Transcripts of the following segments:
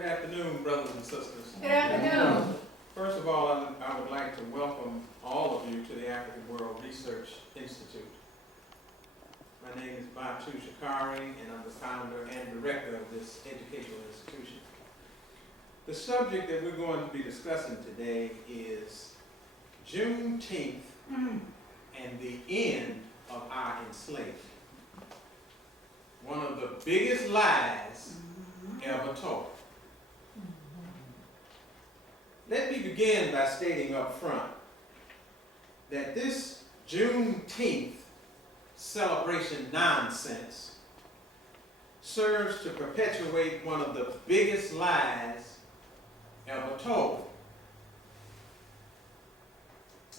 Good afternoon, brothers and sisters. Good afternoon. First of all, I would like to welcome all of you to the African World Research Institute. My name is Batu, Shakari, and I'm the founder and director of this educational institution. The subject that we're going to be discussing today is Juneteenth and the end of our enslavement. One of the biggest lies ever told. Let me begin by stating up front that this Juneteenth celebration nonsense serves to perpetuate one of the biggest lies ever told.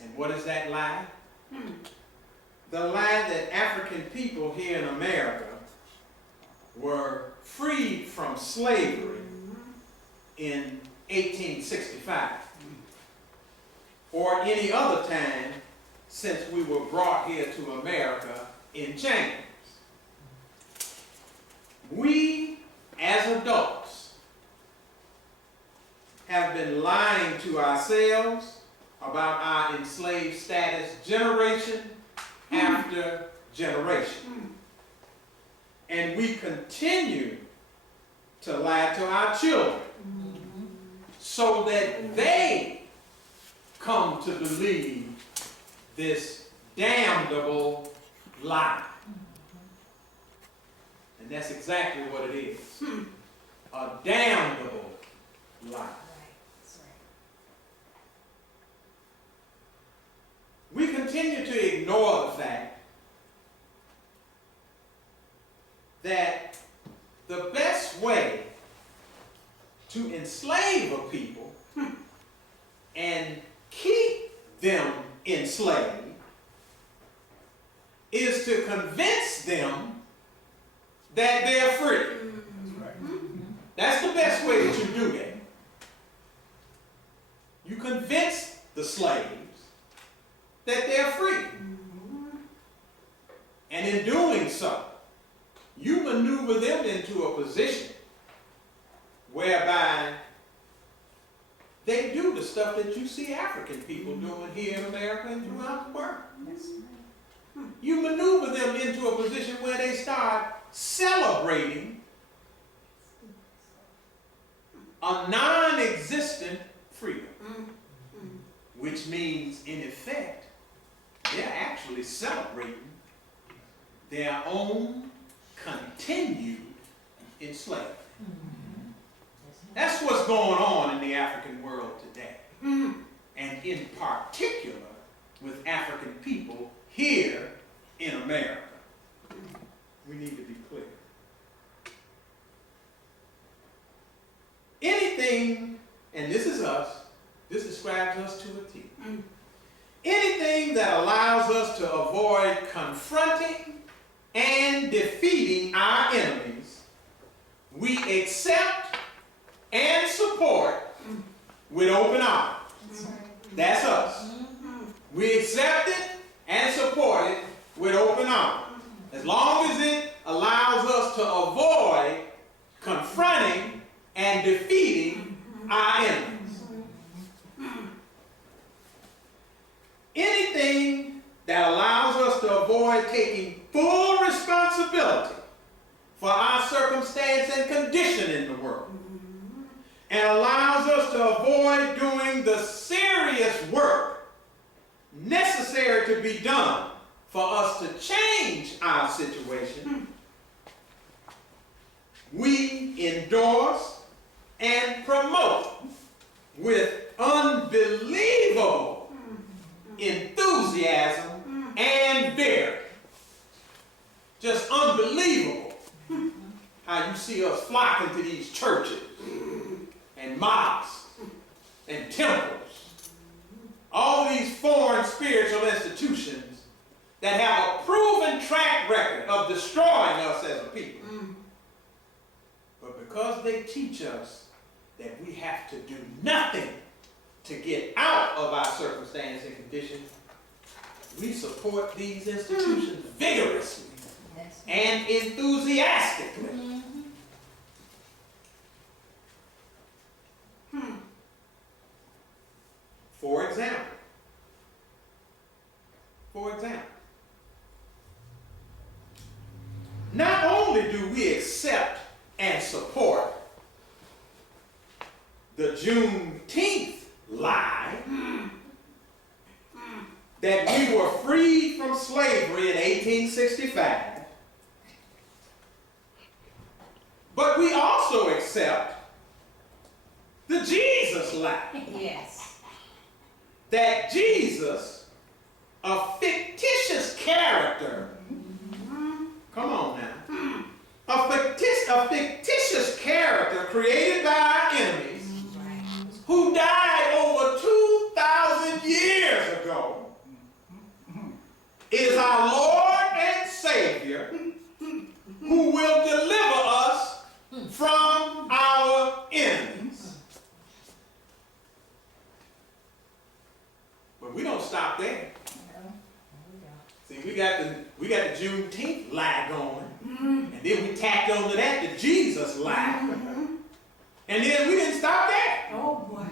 And what is that lie? The lie that African people here in America were freed from slavery in 1865 or any other time since we were brought here to America in chains. We, as adults, have been lying to ourselves about our enslaved status generation after generation. And we continue to lie to our children so that they come to believe this damnable lie. And that's exactly what it is. A damnable lie. We continue to ignore the fact that the best way to enslave a people and keep them enslaved is to convince them that they're free. That's the best way that you do that. You convince the slaves that they're free. And in doing so, you maneuver them into a position whereby they do the stuff that you see African people doing here in America and throughout the world. You maneuver them into a position where they start celebrating a non-existent freedom, which means, in effect, they're actually celebrating their own continued enslavement. That's what's going on in the African world today. And in particular with African people here in America. We need to be clear. Anything, and this is us, this describes us to a T. Anything that allows us to avoid confronting and defeating our enemies, we accept and support with open arms. That's us. We accept it and support it with open arms, as long as it allows us to avoid confronting and defeating our enemies. Anything that allows us to avoid taking full responsibility for our circumstance and condition in the world, and allows us to avoid doing the serious work necessary to be done for us to change our situation, we endorse and promote with unbelievable enthusiasm and vigor. Just unbelievable how you see us flocking to these churches and mosques and temples, all these foreign spiritual institutions that have a proven track record of destroying us as a people. But because they teach us that we have to do nothing to get out of our circumstance and condition, we support these institutions vigorously and enthusiastically. For example, not only do we accept and support the Juneteenth lie that we were freed from slavery in 1865, but we also accept the Jesus lie. Yes. That Jesus, a fictitious character, come on now, a fictitious character created by our enemies, who died over 2,000 years ago, is our Lord and Savior, who will deliver us from our enemies. But we don't stop there. See, we got the Juneteenth lie going, and then we tacked onto that the Jesus lie, and then we didn't stop there. Oh boy.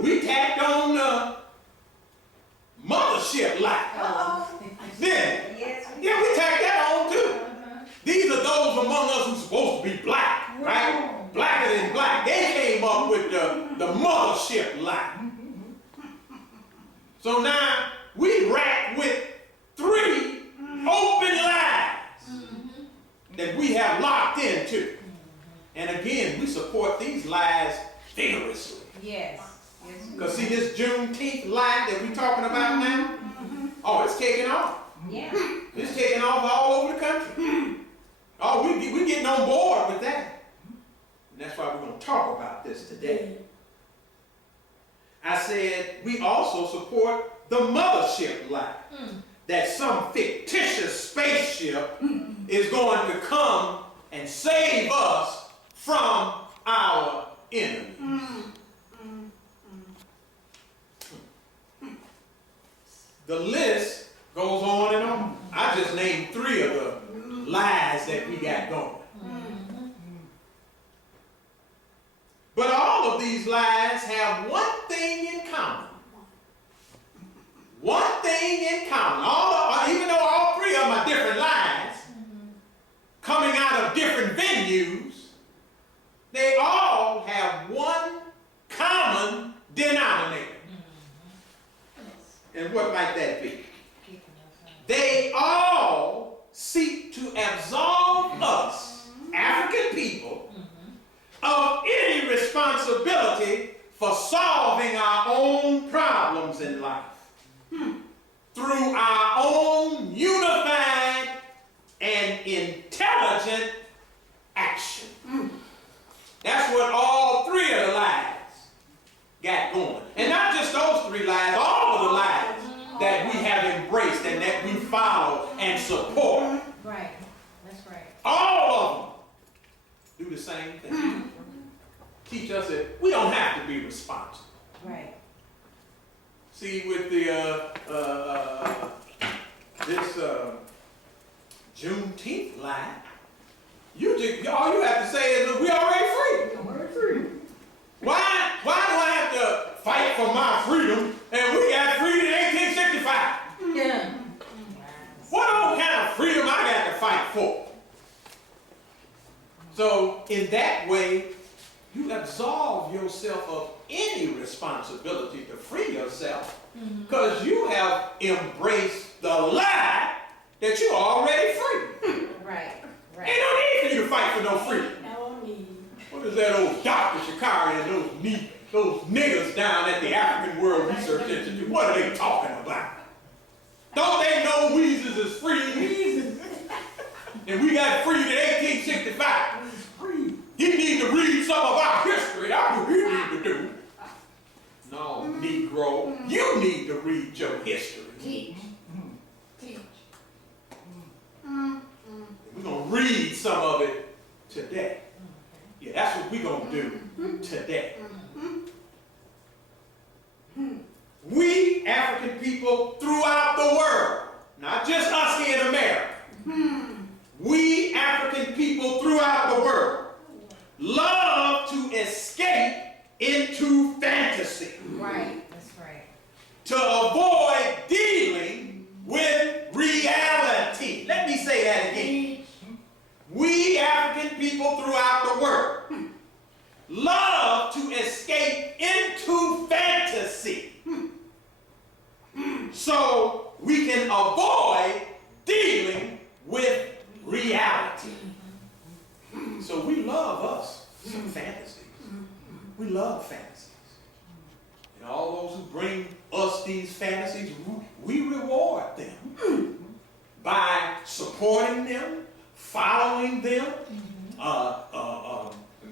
We tacked on the mothership lie. Then, yeah, we tacked that on too. These are those among us who's supposed to be black, right? Blacker than black. They came up with the mothership lie. So now we rack with 3 open lies that we have locked into. And again, we support these lies vigorously. Yes. Because see this Juneteenth lie that we're talking about now? Oh, it's taking off. Yeah. It's taking off all over the country. Oh, we're getting on board with that. And that's why we're going to talk about this today. I said we also support the mothership lie. That some fictitious spaceship is going to come and save us from our enemies. The list goes on and on. I just named 3 of the lies that we got going. But all of these lies have one thing in common. One thing in common. Even though all 3 of them are different lies, coming out of different venues, they all have one common denominator. And what might that be? They all seek to absolve us, African people, of any responsibility for solving our own problems in life through our own unified and intelligent action. That's what all 3 of the lies got going. And not just those 3 lies, all of the lies that we have embraced and that we follow and support. Right. That's right. All of them do the same thing. Teach us that we don't have to be responsible. Right. See, with the this Juneteenth lie, all you have to say is, we already free. I'm already free. Why do I have to fight for my freedom and we got freedom in 1865? Yeah. What kind of freedom I got to fight for? So in that way, you absolve yourself of any responsibility to free yourself because you have embraced the lie that you're already free. Right. Ain't no need for you to fight for no freedom. No need. What is that old Dr. Shakari and those niggas down at the African World Research Institute? What are they talking about? Don't they know Weezus is free? And we got freed in 1865. He need to read some of our history. That's what he need to do. No, Negro, you need to read your history. Teach. We're going to read some of it today. Yeah, that's what we're going to do today. We, African people throughout the world, not just us here in America, we, African people throughout the world, love to escape into fantasy. Right, that's right. To avoid can avoid dealing with reality. So we love us some fantasies. We love fantasies. And all those who bring us these fantasies, we reward them by supporting them, following them,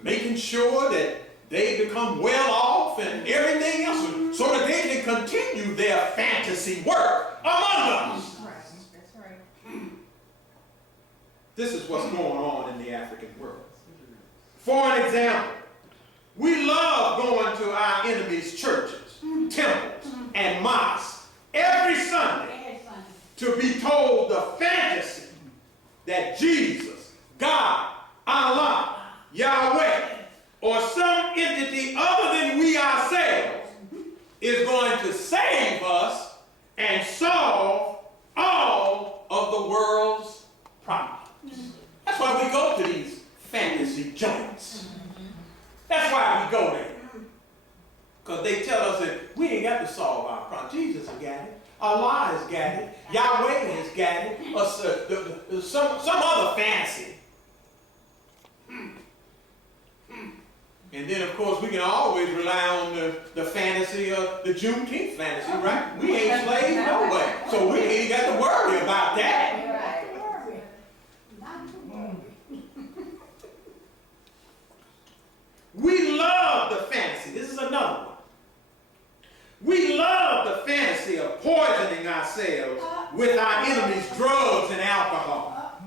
making sure that they become well off and everything else so that they can continue their fantasy work among us. That's right. This is what's going on in the African world. For an example, we love going to our enemies' churches, temples, and mosques every Sunday to be told the fantasy that Jesus, God, Allah, Yahweh, or some entity other than we ourselves is going to save us and solve all of the world's problems. That's why we go to these fantasy joints. That's why we go there. Because they tell us that we ain't got to solve our problem. Jesus has got it. Allah has got it. Yahweh has got it. Or some other fantasy. And then, of course, we can always rely on the fantasy of the Juneteenth fantasy, right? We ain't slaves no way. So we ain't got to worry about that. We love the fantasy. This is another one. We love the fantasy of poisoning ourselves with our enemies' drugs and alcohol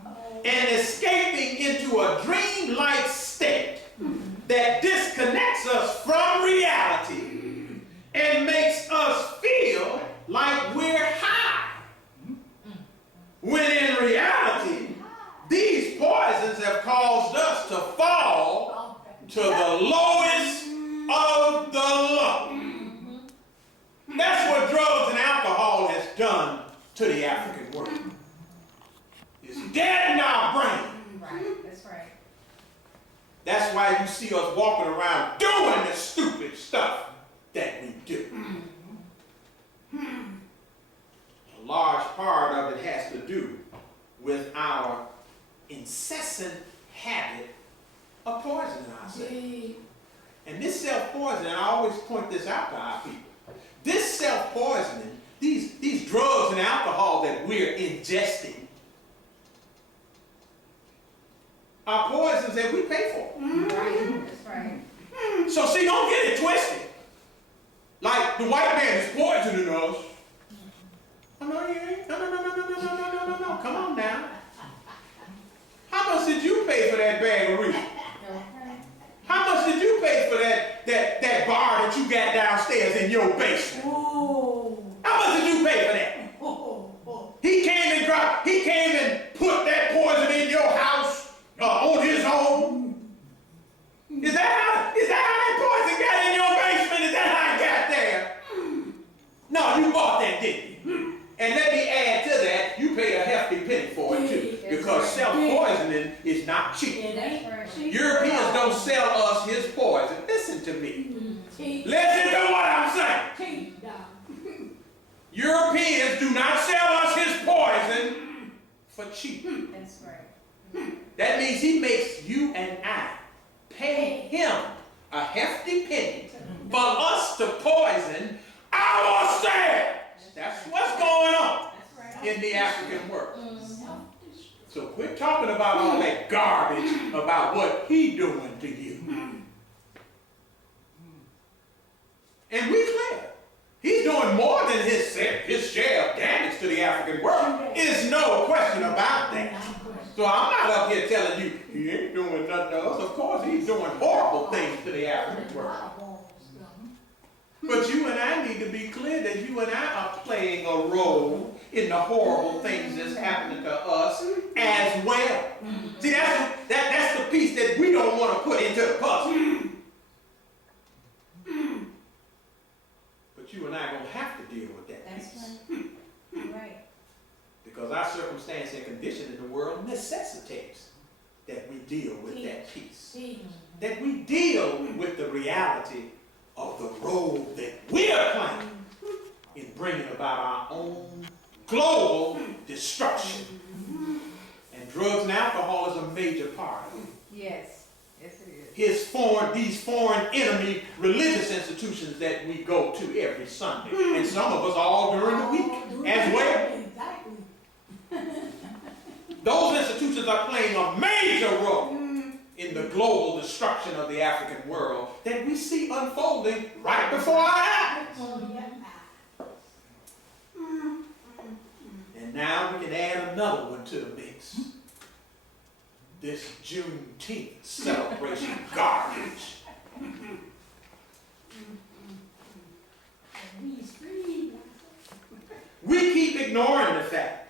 and escaping into a dreamlike state that disconnects us from reality and makes us feel like we're high. When in reality, these poisons have caused us to fall to the lowest of the low. That's what drugs and alcohol has done to the African world. It's dead in our brain. Right, that's right. That's why you see us walking around doing the stupid stuff that we do. A large part of it has to do with our incessant habit of poisoning ourselves. And this self-poisoning, I always point this out to our people. This self-poisoning, these drugs and alcohol that we're ingesting, are poisons that we pay for. Right, that's right. So see, don't get it twisted. Like the white man is poisoning us. Oh, no, you ain't. No. Come on now. How much did you pay for that bag of Reese? How much did you pay for that bar that you got downstairs in your basement? How much did you pay for that? He came and put that poison in your house on his own. Is that how that poison got in your basement? Is that how it got there? No, you bought that, didn't you? And let me add to that, you paid a hefty penny for it too, because self-poisoning is not cheap. Europeans don't sell us his poison. Listen to me. Listen to what I'm saying. Europeans do not sell us his poison for cheap. That's right. That means he makes you and I pay him a hefty penny for us to poison ourselves. That's what's going on in the African world. So quit talking about all that garbage about what he doing to you. And we clear. He's doing more than his share of damage to the African world. There's no question about that. So I'm not up here telling you he ain't doing nothing to us. Of course he's doing horrible things to the African world. But you and I need to be clear that you and I are playing a role in the horrible things that's happening to us as well. See, that's the piece that we don't want to put into the puzzle. But you and I are going to have to deal with that That's piece. right. Because our circumstance and condition in the world necessitates that we deal with that piece. That we deal with the reality of the role that we are playing in bringing about our own global destruction. And drugs and alcohol is a major part of it. Yes. Yes, it is. These foreign enemy religious institutions that we go to every Sunday. And some of us all during the week as well. Exactly. Those institutions are playing a major role in the global destruction of the African world that we see unfolding right before our eyes. And now we can add another one to the mix. This Juneteenth celebration garbage. We keep ignoring the fact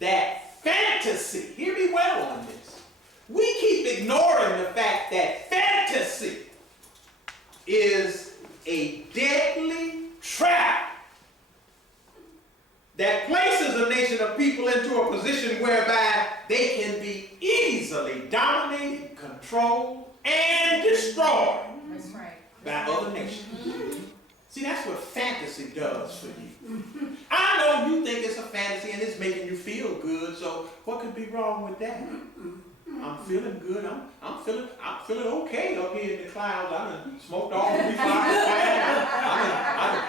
that fantasy, hear me well on this, we keep ignoring the fact that fantasy is a deadly trap that places a nation of people into a position whereby they can be easily dominated, controlled, and destroyed That's right. by other nations. See, that's what fantasy does for you. I know you think it's a fantasy and it's making you feel good, so what could be wrong with that? I'm feeling good. I'm feeling okay up here in the clouds. I done smoked all the reefer I could find.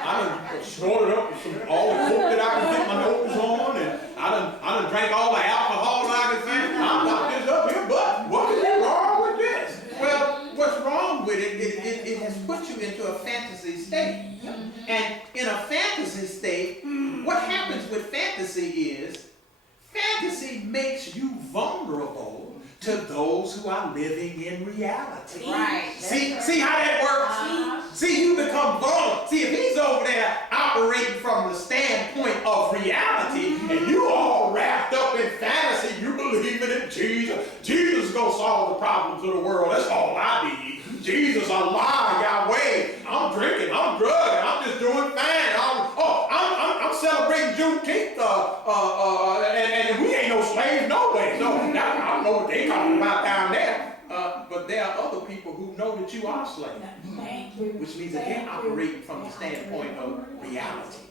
I done snorted up with all the coke that I could get my nose on, and I done drank all the alcohol that I could find. I'm not just up here, but what could be wrong with this? Well, what's wrong with it? It has put you into a fantasy state. And in a fantasy state, what happens with fantasy is, fantasy makes you vulnerable to those who are living in reality. Right. See how that works? See, you become vulnerable. See, if he's over there operating from the standpoint of reality, and you all wrapped up in fantasy, you believing in Jesus. Jesus is going to solve the problems of the world. That's all I need. Jesus, Allah, Yahweh. I'm drinking, I'm drugging, I'm just doing fine. I'm celebrating Juneteenth, and we ain't no slaves no way. So I don't know what they talking about down there. But there are other people who know that you are slaves, which means that they're operating from the standpoint of reality.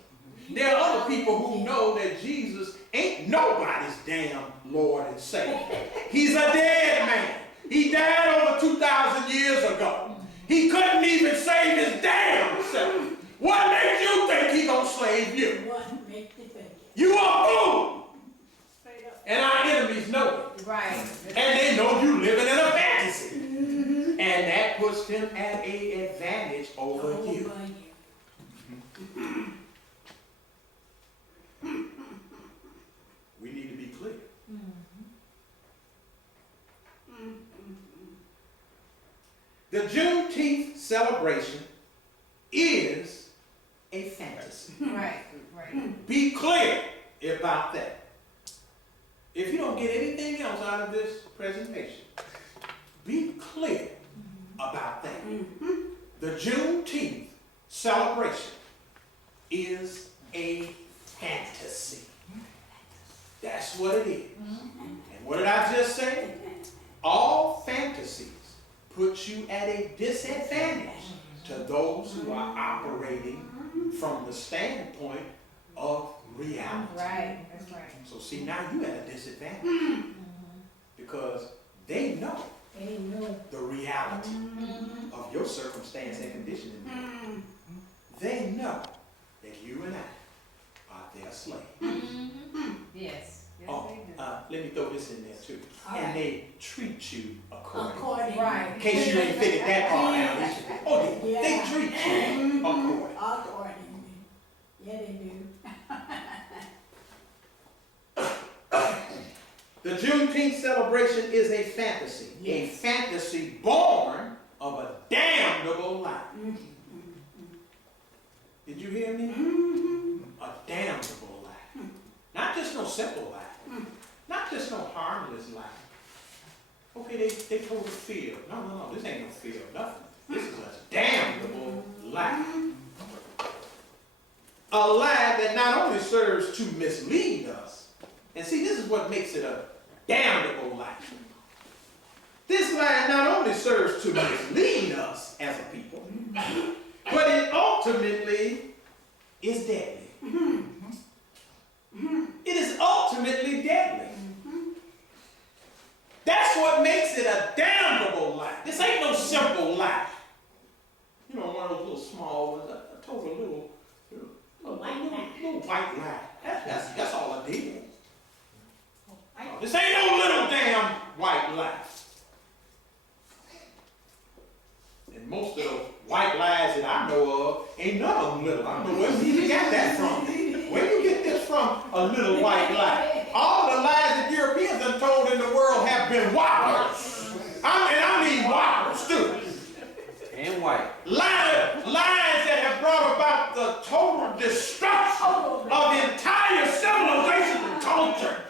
There are other people who know that Jesus ain't nobody's damn Lord and Savior. He's a dead man. He died over 2,000 years ago. He couldn't even save his damn self. What makes you think he's going to save you? You are fool. And our enemies know it. Right. And they know you living in a fantasy. And that puts them at an advantage over you. We need to be clear. The Juneteenth celebration is a fantasy. Right. Right. Be clear about that. If you don't get anything else out of this presentation, be clear about that. The Juneteenth celebration is a fantasy. That's what it is. And what did I just say? All fantasies put you at a disadvantage to those who are operating from the standpoint of reality. Right. That's right. So see, now you at a disadvantage because they know the reality of your circumstance and condition in life. They know that you and I are their slave. Yes. Yes, Oh, they do. let me throw this in there too. And they treat you accordingly. Right. In case you ain't figured that part out. Oh, Yeah. they treat you accordingly. Accordingly. Yeah, they do. The Juneteenth celebration is a fantasy. A fantasy born of a damnable lie. Did you hear me? A damnable lie. Not just no simple lie. Not just no harmless lie. Okay, they told us fear. No, this ain't no fear of nothing. This is a damnable lie. A lie that not only serves to mislead us, and see, this is what makes it a damnable lie. This lie not only serves to mislead us as a people, but it ultimately is deadly. It is ultimately deadly. That's what makes it a damnable life. This ain't no simple life. You know, one of those little small ones. I told a little white lie. That's all I did. This ain't no little damn white lie. And most of the white lies that I know of ain't none of them little. I don't know where you got that from. Where you get this from, a little white lie? All the lies that Europeans have told in the world have been whoppers. I mean whoppers too. And white. Lies that have brought about the total destruction of entire civilizations and cultures.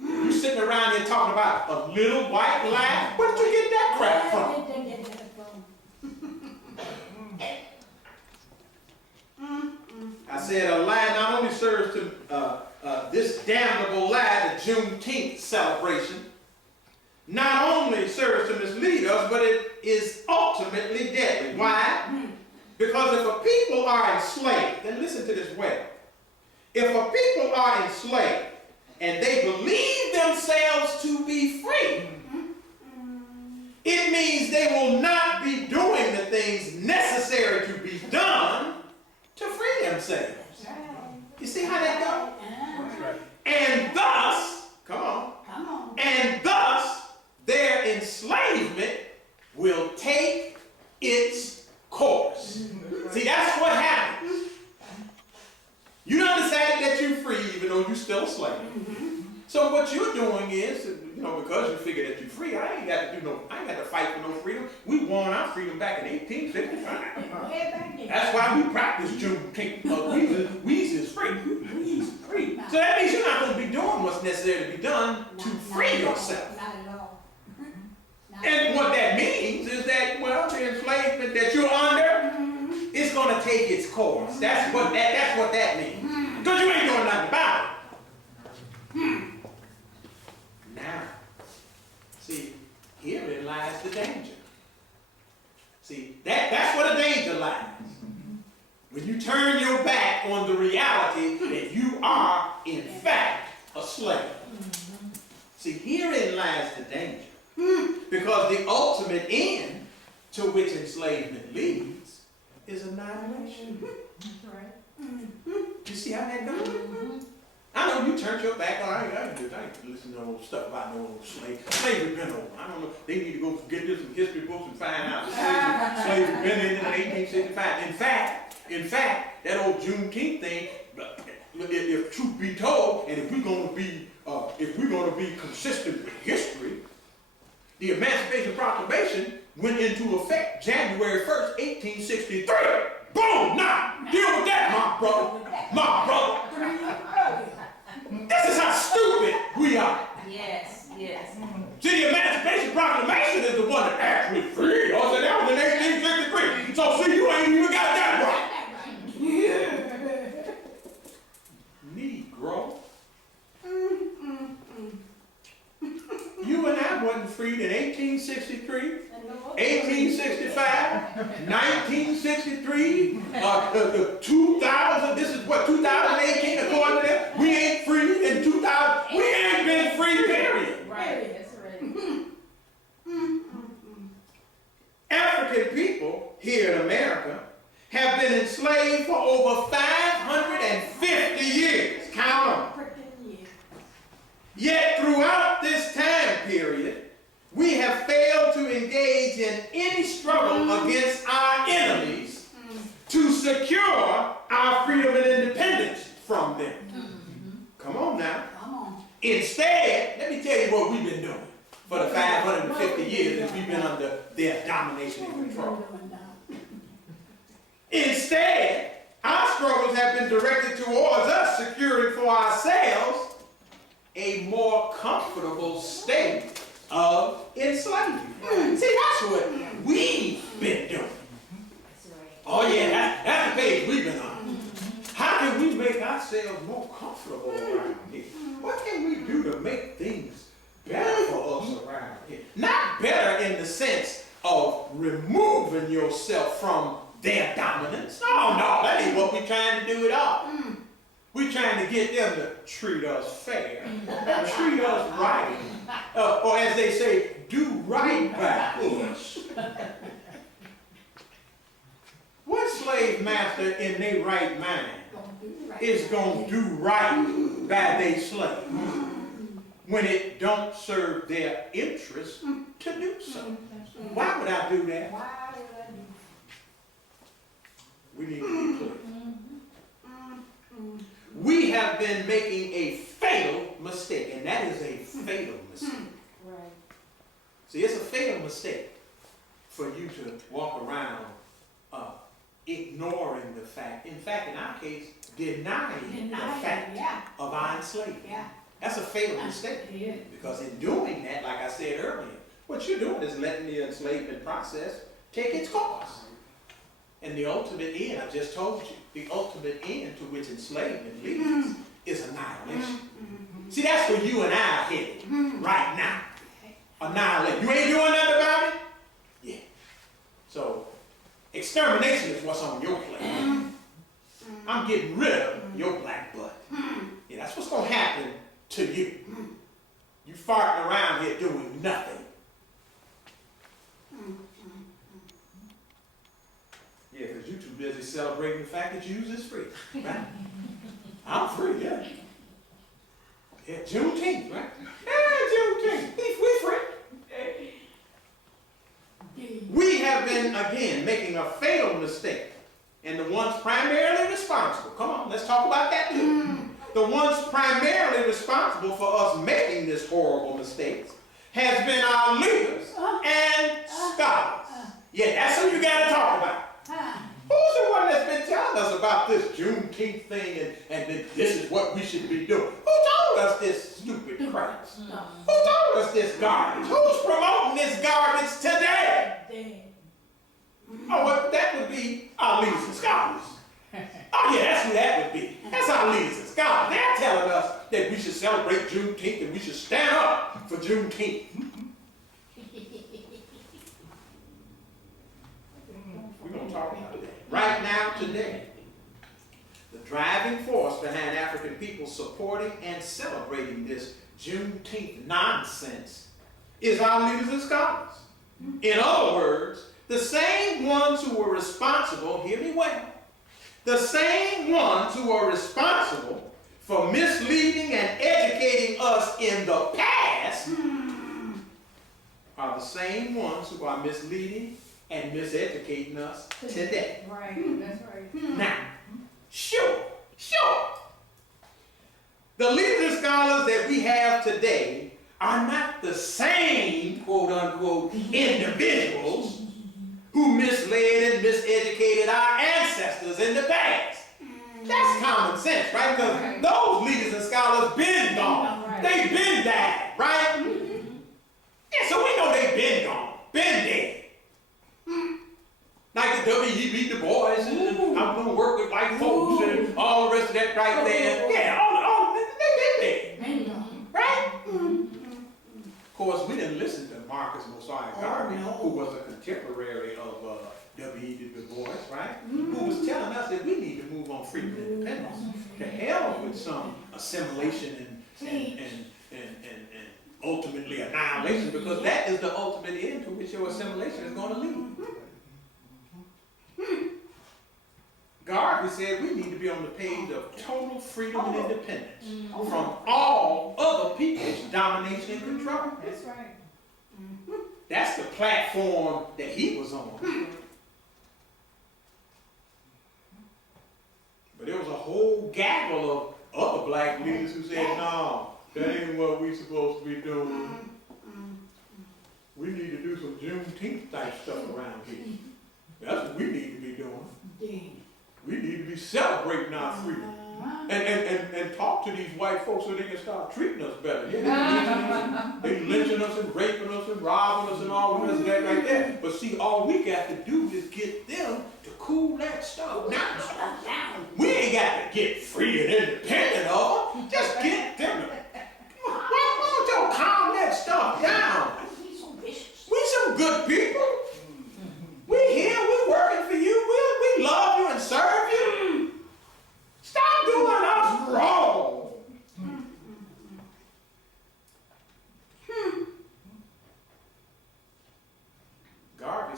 You sitting around here talking about a little white lie? Where did you get that crap from? I said a lie not only serves to this damnable lie, the Juneteenth celebration, not only serves to mislead us, but it is ultimately deadly. Why? Because if a people are enslaved, then listen to this well. If a people are enslaved and they believe themselves to be free, it means they will not be doing the things necessary to be done to free themselves. You see how that goes? And thus, come on, and thus their enslavement will take its course. See, that's what happens. You done decided that you're free even though you're still a slave. So what you're doing is, you know, because you figure that you're free, I ain't got to fight for no freedom. We won our freedom back in 1865. That's why we practice Juneteenth. We is free. So that means you're not going to be doing what's necessary to be done to free yourself. Not at all. And what that means is that, well, the enslavement that you're under is going to take its course. That's what that means. Because you ain't doing nothing about it. Now, see, herein lies the danger. See, that's where the danger lies. When you turn your back on the reality that you are, in fact, a slave. See, herein lies the danger. Because the ultimate end to which enslavement leads is annihilation. You see how that goes? I know you turned your back on. I ain't listen to no stuff about no old slave. Slavery been over. I don't know. They need to go get this some history books and find out. Slavery been in 1865. In fact, that old Juneteenth thing. If truth be told, and if we're going to be consistent with history, the Emancipation Proclamation went into effect January 1st, 1863. Boom! Now, deal with that, my brother. My brother. This is how stupid we are. Yes, yes. See, the Emancipation Proclamation is the one that actually freed us, and that was in 1863. So, see, you ain't even got that right. Negro. You and I wasn't freed in 1863, 1865, 1963, 2000. This is what, 2018 according to them. We ain't free in 2000. We ain't been free, period. Right, that's right. African people here in America have been enslaved for over 550 years. Count them. Yet throughout this time period, we have failed to engage in any struggle against our enemies to secure our freedom and independence from them. Come on now. Instead, let me tell you what we've been doing for the 550 years that we've been under their domination and control. Instead, our struggles have been directed towards us securing for ourselves a more comfortable state of enslavement. See, that's what we've been doing. Oh yeah, that's the page we've been on. How can we make ourselves more comfortable around here? What can we do to make things better for us around here? Not better in the sense of removing yourself from their dominance. No, that ain't what we're trying to do at all. We're trying to get them to treat us fair, treat us right, or as they say, do right by us. What slave master in their right mind is going to do right by their slave when it don't serve their interest to do so? Why would I do that? We need to be clear. We have been making a fatal mistake, and that is a fatal mistake. Right. See, it's a fatal mistake for you to walk around ignoring the fact, in fact, in our case, denying the fact of our enslavement. Yeah. That's a fatal mistake. Yeah. Because in doing that, like I said earlier, what you're doing is letting the enslavement process take its course. And the ultimate end, I just told you, the ultimate end to which enslavement leads is annihilation. See, that's where you and I are headed right now. Annihilate. You ain't doing nothing about it? Yeah. So, extermination is what's on your plate. I'm getting rid of your black butt. Yeah, that's what's going to happen to you. You farting around here doing nothing. Yeah, because you're too busy celebrating the fact that yours is free. Right? I'm free, yeah. Yeah, Juneteenth, right? Yeah, Juneteenth. We free. We have been, again, making a fatal mistake. And the ones primarily responsible, come on, let's talk about that too. The ones primarily responsible for us making this horrible mistake has been our leaders and scholars. Yeah, that's who you got to talk about. Who's the one that's been telling us about this Juneteenth thing and that this is what we should be doing? Who told us this stupid crap? Who told us this garbage? Who's promoting this garbage today? Oh, well, that would be our leaders and scholars. Oh, yeah, that's who that would be. That's our leaders and scholars. They're telling us that we should celebrate Juneteenth and we should stand up for Juneteenth. We're going to talk about that. Right now, today, the driving force behind African people supporting and celebrating this Juneteenth nonsense is our leaders and scholars. In other words, the same ones who were responsible, hear me well, the same ones who are responsible for misleading and educating us in the past are the same ones who are misleading and miseducating us today. Right, that's right. Now, sure. The leaders and scholars that we have today are not the same, quote unquote, individuals who misled and miseducated our ancestors in the past. That's common sense, right? Because those leaders and scholars been gone. They been died, right? Yeah, so we know they been gone, been dead. Like the W.E.B. Du Bois, and I'm going to work with white folks, and all the rest of that right there. Yeah, all they been dead. Right? Of course, we didn't listen to Marcus Mosiah Garvey, who was a contemporary of W.E.B. Du Bois, right? Who was telling us that we need to move on freedom and independence. To hell with some assimilation and ultimately annihilation, because that is the ultimate end to which your assimilation is going to lead. Garvey said we need to be on the page of total freedom and independence from all other people's domination and control. That's right. That's the platform that he was on. But there was a whole gaggle of other black leaders who said, no, that ain't what we supposed to be doing. We need to do some Juneteenth type stuff around here. That's what we need to be doing. We need to be celebrating our freedom. And talk to these white folks so they can start treating us better. Yeah, they lynching us and raping us and robbing us and all the rest of that right there. But see, all we got to do is get them to cool that stuff down. We ain't got to get free and independent of them. Just get them to... Why don't y'all calm that stuff down? We some good people. We here, we working for you. We love you and serve you. Stop doing us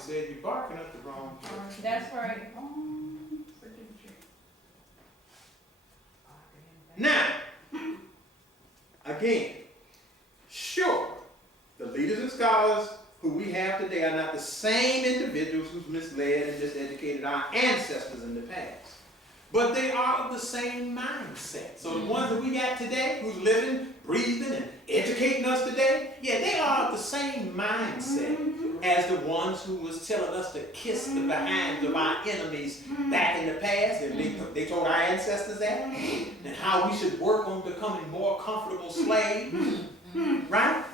said you're barking up the wrong tree. That's right. Now, again, sure, the leaders and scholars who we have today are not the same individuals who've misled and miseducated our ancestors in the past. But they are of the same mindset. So the ones that we got today, who's living, breathing, and educating us today, yeah, they are of the same mindset as the ones who was telling us to kiss the behinds of our enemies back in the past. And they told our ancestors that. And how we should work on becoming more comfortable slaves. Right?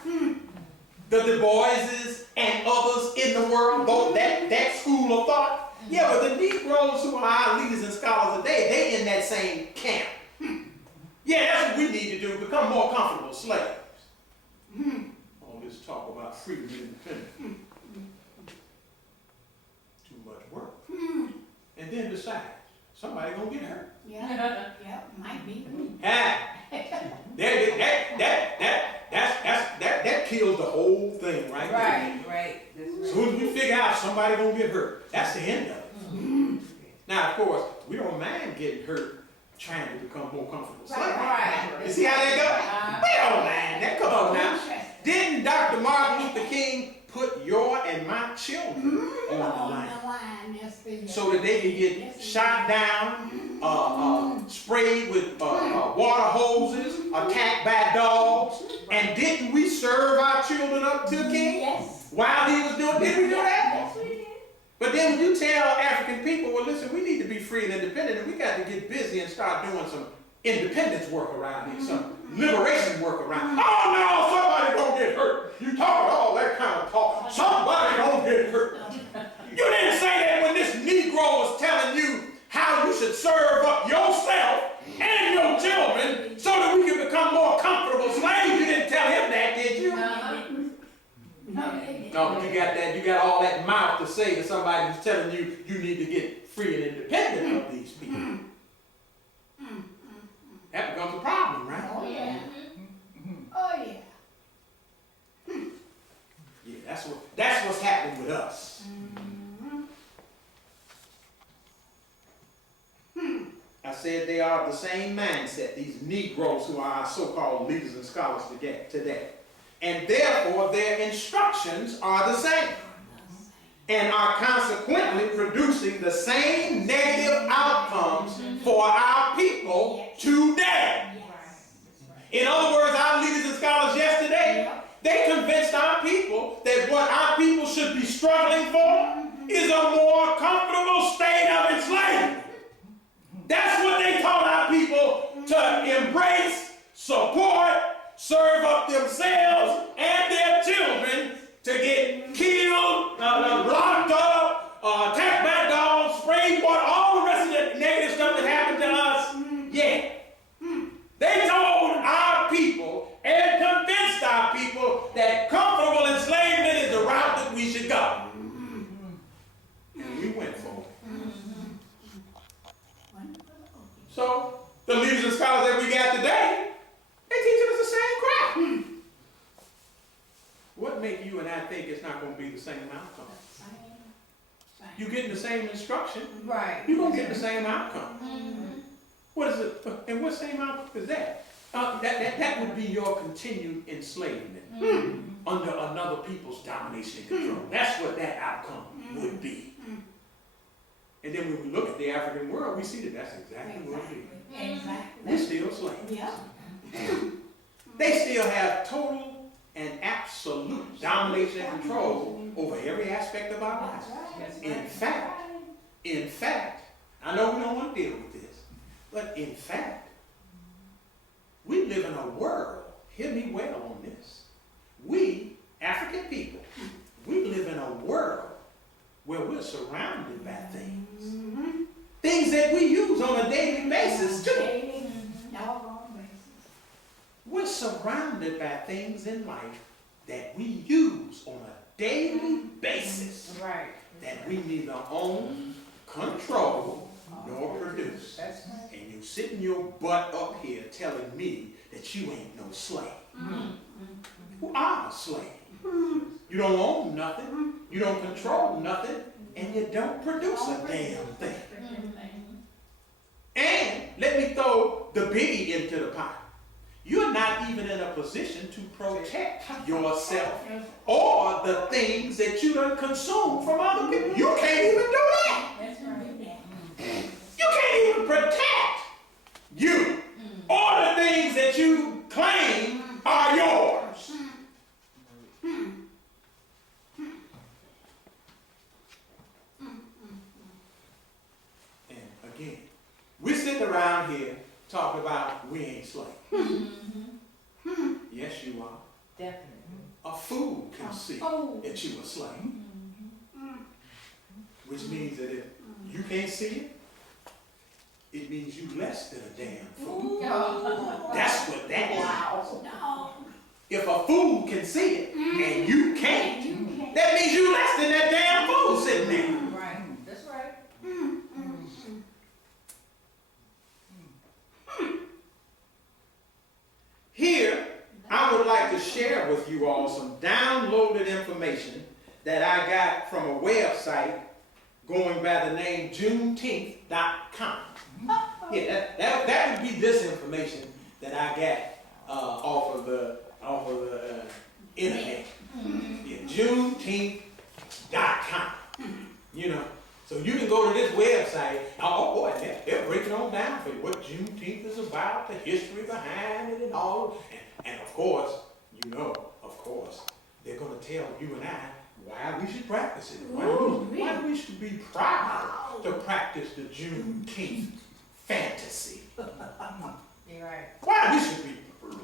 The Du Boises and others in the world, that school of thought. Yeah, but the Negroes who are our leaders and scholars today, they in that same camp. Yeah, that's what we need to do, become more comfortable slaves. All this talk about freedom and independence. Too much work. And then besides, somebody gonna get hurt. Yeah, might be. That kills the whole thing right there. Right. That's As right. soon as we figure out somebody gonna get hurt, that's the end of it. Now, of course, we don't mind getting hurt trying to become more comfortable. Right. You see how that goes? We don't mind that. Come on now. Didn't Dr. Martin Luther King put your and my children on the line so that they can get shot down, sprayed with water hoses, attacked by dogs? And didn't we serve our children up to the king? Yes. While he was doing, did we do that? Yes, we did. But then when you tell African people, well, listen, we need to be free and independent, and we got to get busy and start doing some independence work around here, some liberation work around. Oh no, somebody gonna get hurt. You talk all that kind of talk. Somebody gonna get hurt. You didn't say that when this Negro was telling you how you should serve up yourself and your children so that we can become more comfortable slaves. You didn't tell him that, did you? No, but you got that. You got all that mouth to say to somebody who's telling you you need to get free and independent of these people. That becomes a problem, right? Oh, yeah. Yeah, that's what's happening with us. I said they are the same mindset, these Negroes who are our so-called leaders and scholars today. And therefore, their instructions are the same and are consequently producing the same negative outcomes for our people today. In other words, our leaders and scholars yesterday, they convinced our people that what our people should be struggling for is a more comfortable state of enslavement. That's what they taught our people to embrace, support, serve up themselves and their children to get killed, locked up, attacked by dogs, sprayed water, all the rest of the negative stuff that happened to us. Yeah. They told our people and convinced our people that comfortable enslavement is the route that we should go. And we went for it. So, the leaders and scholars that we got today, they're teaching us the same crap. What make you and I think it's not going to be the same outcome? You're getting the same instruction. Right. You're going to get the same outcome. What is it? And what same outcome is that? That would be your continued enslavement under another people's domination and control. That's what that outcome would be. And then when we look at the African world, we see that that's exactly what it is. We're still slaves. They still have total and absolute domination and control over every aspect of our lives. In fact, I know we don't want to deal with this, but in fact, we live in a world, hear me well on this, we, African people, we live in a world where we're surrounded by things. Things that we use on a daily basis too. We're surrounded by things in life that we use on a daily basis that we neither own, control, nor produce. And you sitting your butt up here telling me that you ain't no slave. who are a slave. You don't own nothing, you don't control nothing, and you don't produce a damn thing. And let me throw the biggie into the pot. You're not even in a position to protect yourself or the things that you done consume from other people. You can't even do that. You can't even protect you or the things that you claim are yours. And again, we're sitting around here talking about we ain't slaves. Yes, you are. Definitely. A fool can see that you a slave. Which means that if you can't see it, it means you less than a damn fool. That's what that means. If a fool can see it and you can't, that means you less than that damn fool sitting there. Right. That's right. Here, I would like to share with you all some downloaded information that I got from a website going by the name Juneteenth.com. Yeah, that would be this information that I got off of the internet. Yeah, Juneteenth.com. You know, so you can go to this website. Oh boy, they're breaking on down for you what Juneteenth is about, the history behind it, and all. And of course, you know, they're going to tell you and I why we should practice it. Why we should be proud to practice the Juneteenth fantasy. You're right. Why we should be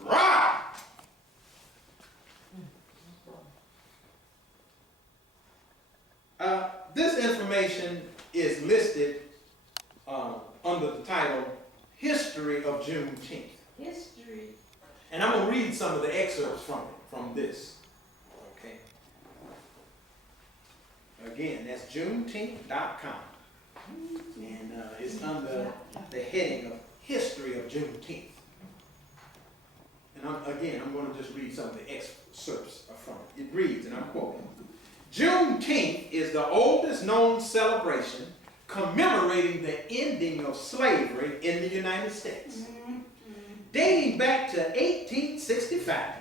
proud. This information is listed under the title History of Juneteenth. History. And I'm going to read some of the excerpts from this. Okay. Again, that's Juneteenth.com. And it's under the heading of History of Juneteenth. And I'm going to just read some of the excerpts from it. It reads, and I'm quoting, Juneteenth is the oldest known celebration commemorating the ending of slavery in the United States. Dating back to 1865,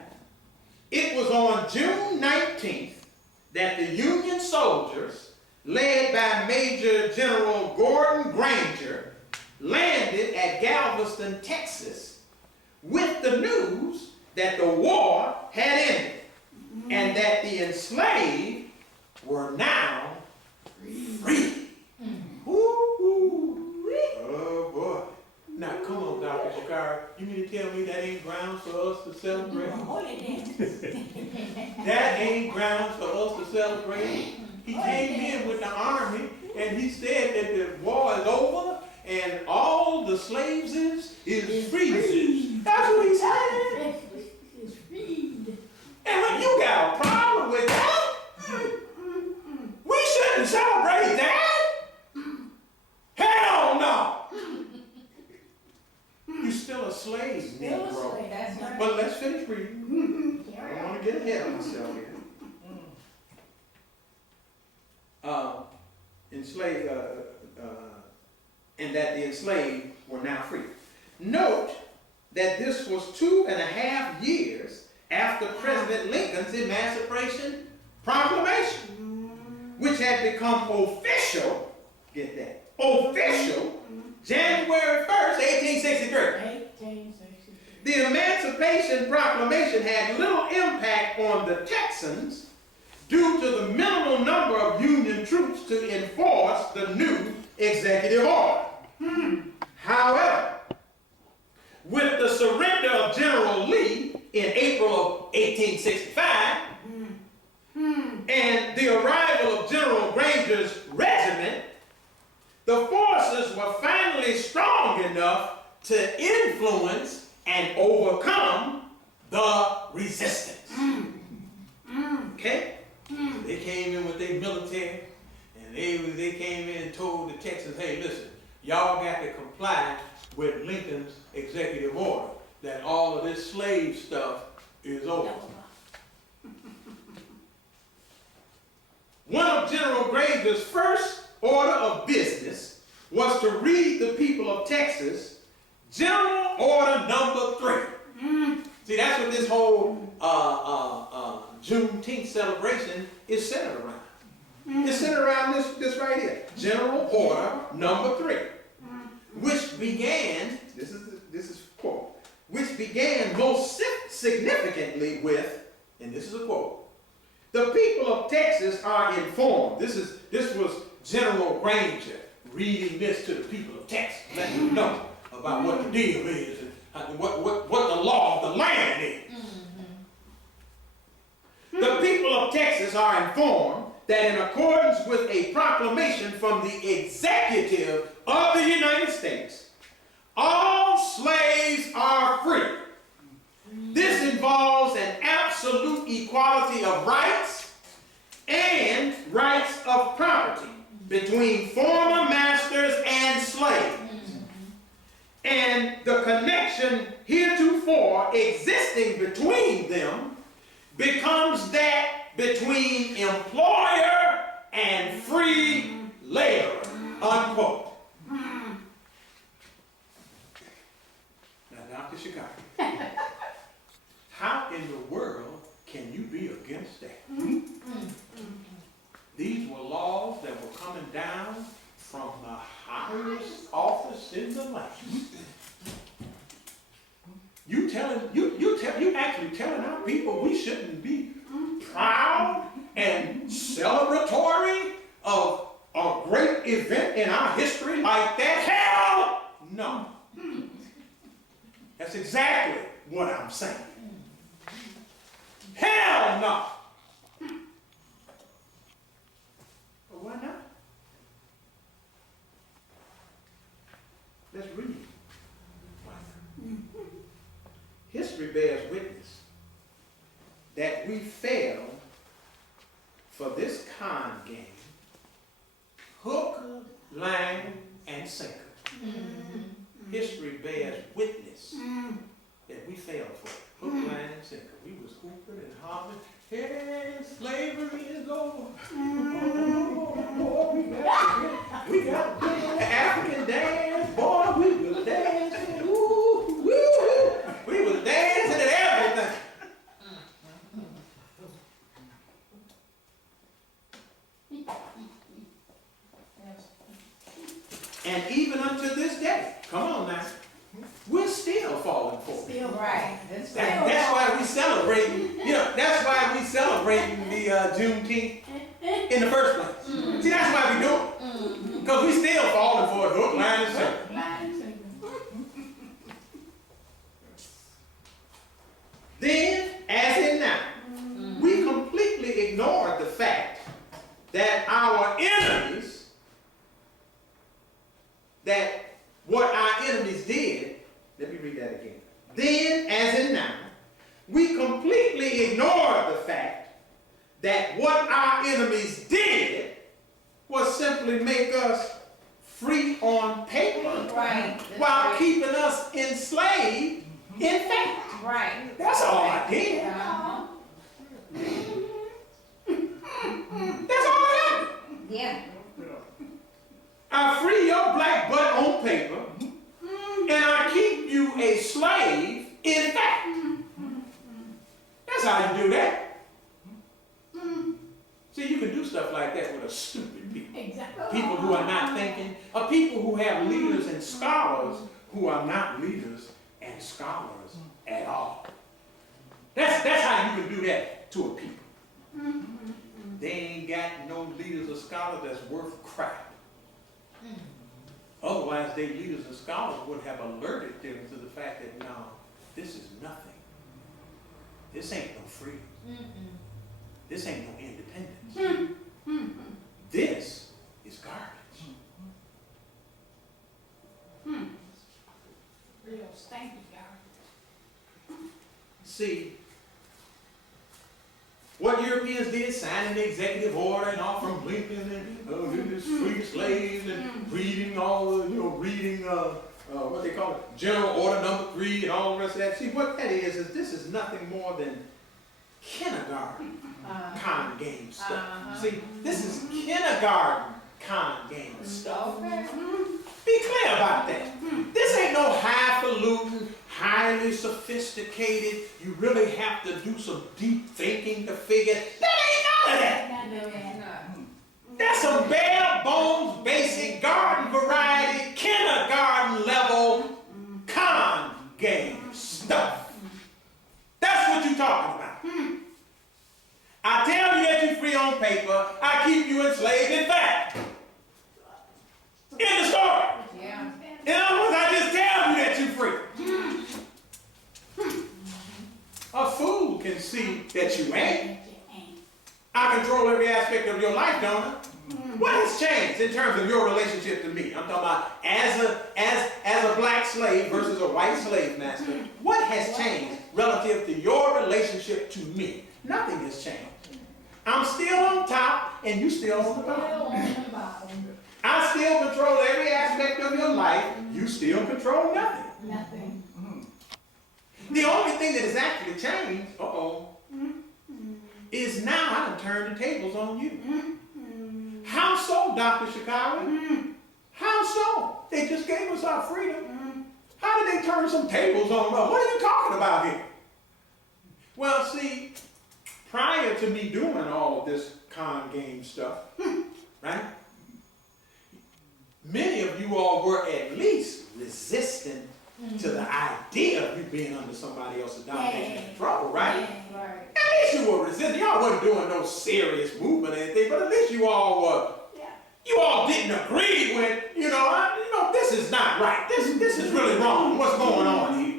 it was on June 19th that the Union soldiers, led by Major General Gordon Granger, landed at Galveston, Texas, with the news that the war had ended and that the enslaved were now free. Oh boy. Now come on, Dr. Shakari. You mean to tell me that ain't grounds for us to celebrate? That ain't grounds for us to celebrate. He came in with the army and he said that the war is over and all the slaves is free. That's what he said. And when you got a problem with that, we shouldn't celebrate that. Hell no. You're still a slave, Negro. That's right. But let's finish reading. I don't want to get ahead of myself here. And that the enslaved were now free. Note that this was 2.5 years after President Lincoln's Emancipation Proclamation, which had become official, get that, official, January 1st, 1863. The Emancipation Proclamation had little impact on the Texans due to the minimal number of Union troops to enforce the new executive order. However, with the surrender of General Lee in April of 1865 and the arrival of General Granger's regiment, the forces were finally strong enough to influence and overcome the resistance. Okay? They came in with their military, and they came in and told the Texans, hey, listen, y'all got to comply with Lincoln's executive order that all of this slave stuff is over. One of General Granger's first order of business was to read the people of Texas General Order Number 3. See, that's what this whole Juneteenth celebration is centered around. It's centered around this right here, General Order Number 3, which began, this is a quote, which began most significantly with, and this is a quote, the people of Texas are informed. This was General Granger reading this to the people of Texas, letting them know about what the deal is and what the law of the land is. The people of Texas are informed that in accordance with a proclamation from the executive of the United States, all slaves are free. This involves an absolute equality of rights and rights of property between former masters and slaves. And the connection heretofore existing between them becomes that between employer and free laborer, unquote. Now, Dr. Shakari, how in the world can you be against that? These were laws that were coming down from the highest office in the land. You actually telling our people we shouldn't be proud and celebratory of a great event in our history like that? Hell no. That's exactly what I'm saying. Hell no. But why not? Let's read. Why not? History bears witness that we failed for this con game, hook, line, and sinker. History bears witness that we failed for it. Hook, line, and sinker. We was hooping and hollering, hey, slavery is over. Oh, we got the African dance, boy, we was dancing, ooh, woo, we was dancing and everything. And even unto this day, come on now, we're still falling for it. Still right. That's That's why we celebrating, that's why we celebrating the Juneteenth in the first place. See, that's why we do it. Because we still falling for it, hook, line, and sinker. Then, as in now, we completely ignored the fact that our enemies, that what our enemies did, let me read that again. Then, as in now, we completely ignored the fact that what our enemies did was simply make us free on paper, right. while keeping us enslaved in fact. Right. That's all I did. That's all I did. Yeah. I free your black butt on paper, and I keep you a slave in fact. That's how you do that. See, you can do stuff like that with a stupid people. Exactly. People who are not thinking, or people who have leaders and scholars who are not leaders and scholars at all. That's how you can do that to a people. They ain't got no leaders or scholars that's worth crap. Otherwise, their leaders and scholars would have alerted them to the fact that, no, this is nothing. This ain't no freedom. This ain't no independence. This is garbage. Real stanky garbage. See, what Europeans did, signing the executive order and all from Lincoln and this free slaves and reading all the, reading what they call it, General Order Number 3 and all the rest of that. See, what that is this is nothing more than kindergarten con game stuff. See, this is kindergarten con game stuff. Okay. Be clear about that. This ain't no highfalutin, highly sophisticated, you really have to do some deep thinking to figure. That ain't none of that. No, it's not. That's some bare bones, basic garden variety, kindergarten level con game stuff. That's what you're talking about. I tell you that you're free on paper, I keep you enslaved in fact. In the story. Yeah. In other words, I just tell you that you're free. A fool can see that you ain't. I control every aspect of your life, don't I? What has changed in terms of your relationship to me? I'm talking about as a black slave versus a white slave master. What has changed relative to your relationship to me? Nothing has changed. I'm still on top and you still on the bottom. I still control every aspect of your life. You still control nothing. Nothing. The only thing that has actually changed, is now I done turned the tables on you. How so, Dr. Shakari? How so? They just gave us our freedom. How did they turn some tables on us? What are you talking about here? Well, see, prior to me doing all of this con game stuff, right? Many of you all were at least resistant to the idea of you being under somebody else's domination and control, right? Right. At least you were resisting. Y'all wasn't doing no serious movement or anything, but at least you all were. You all didn't agree with, this is not right. This is really wrong. What's going on here?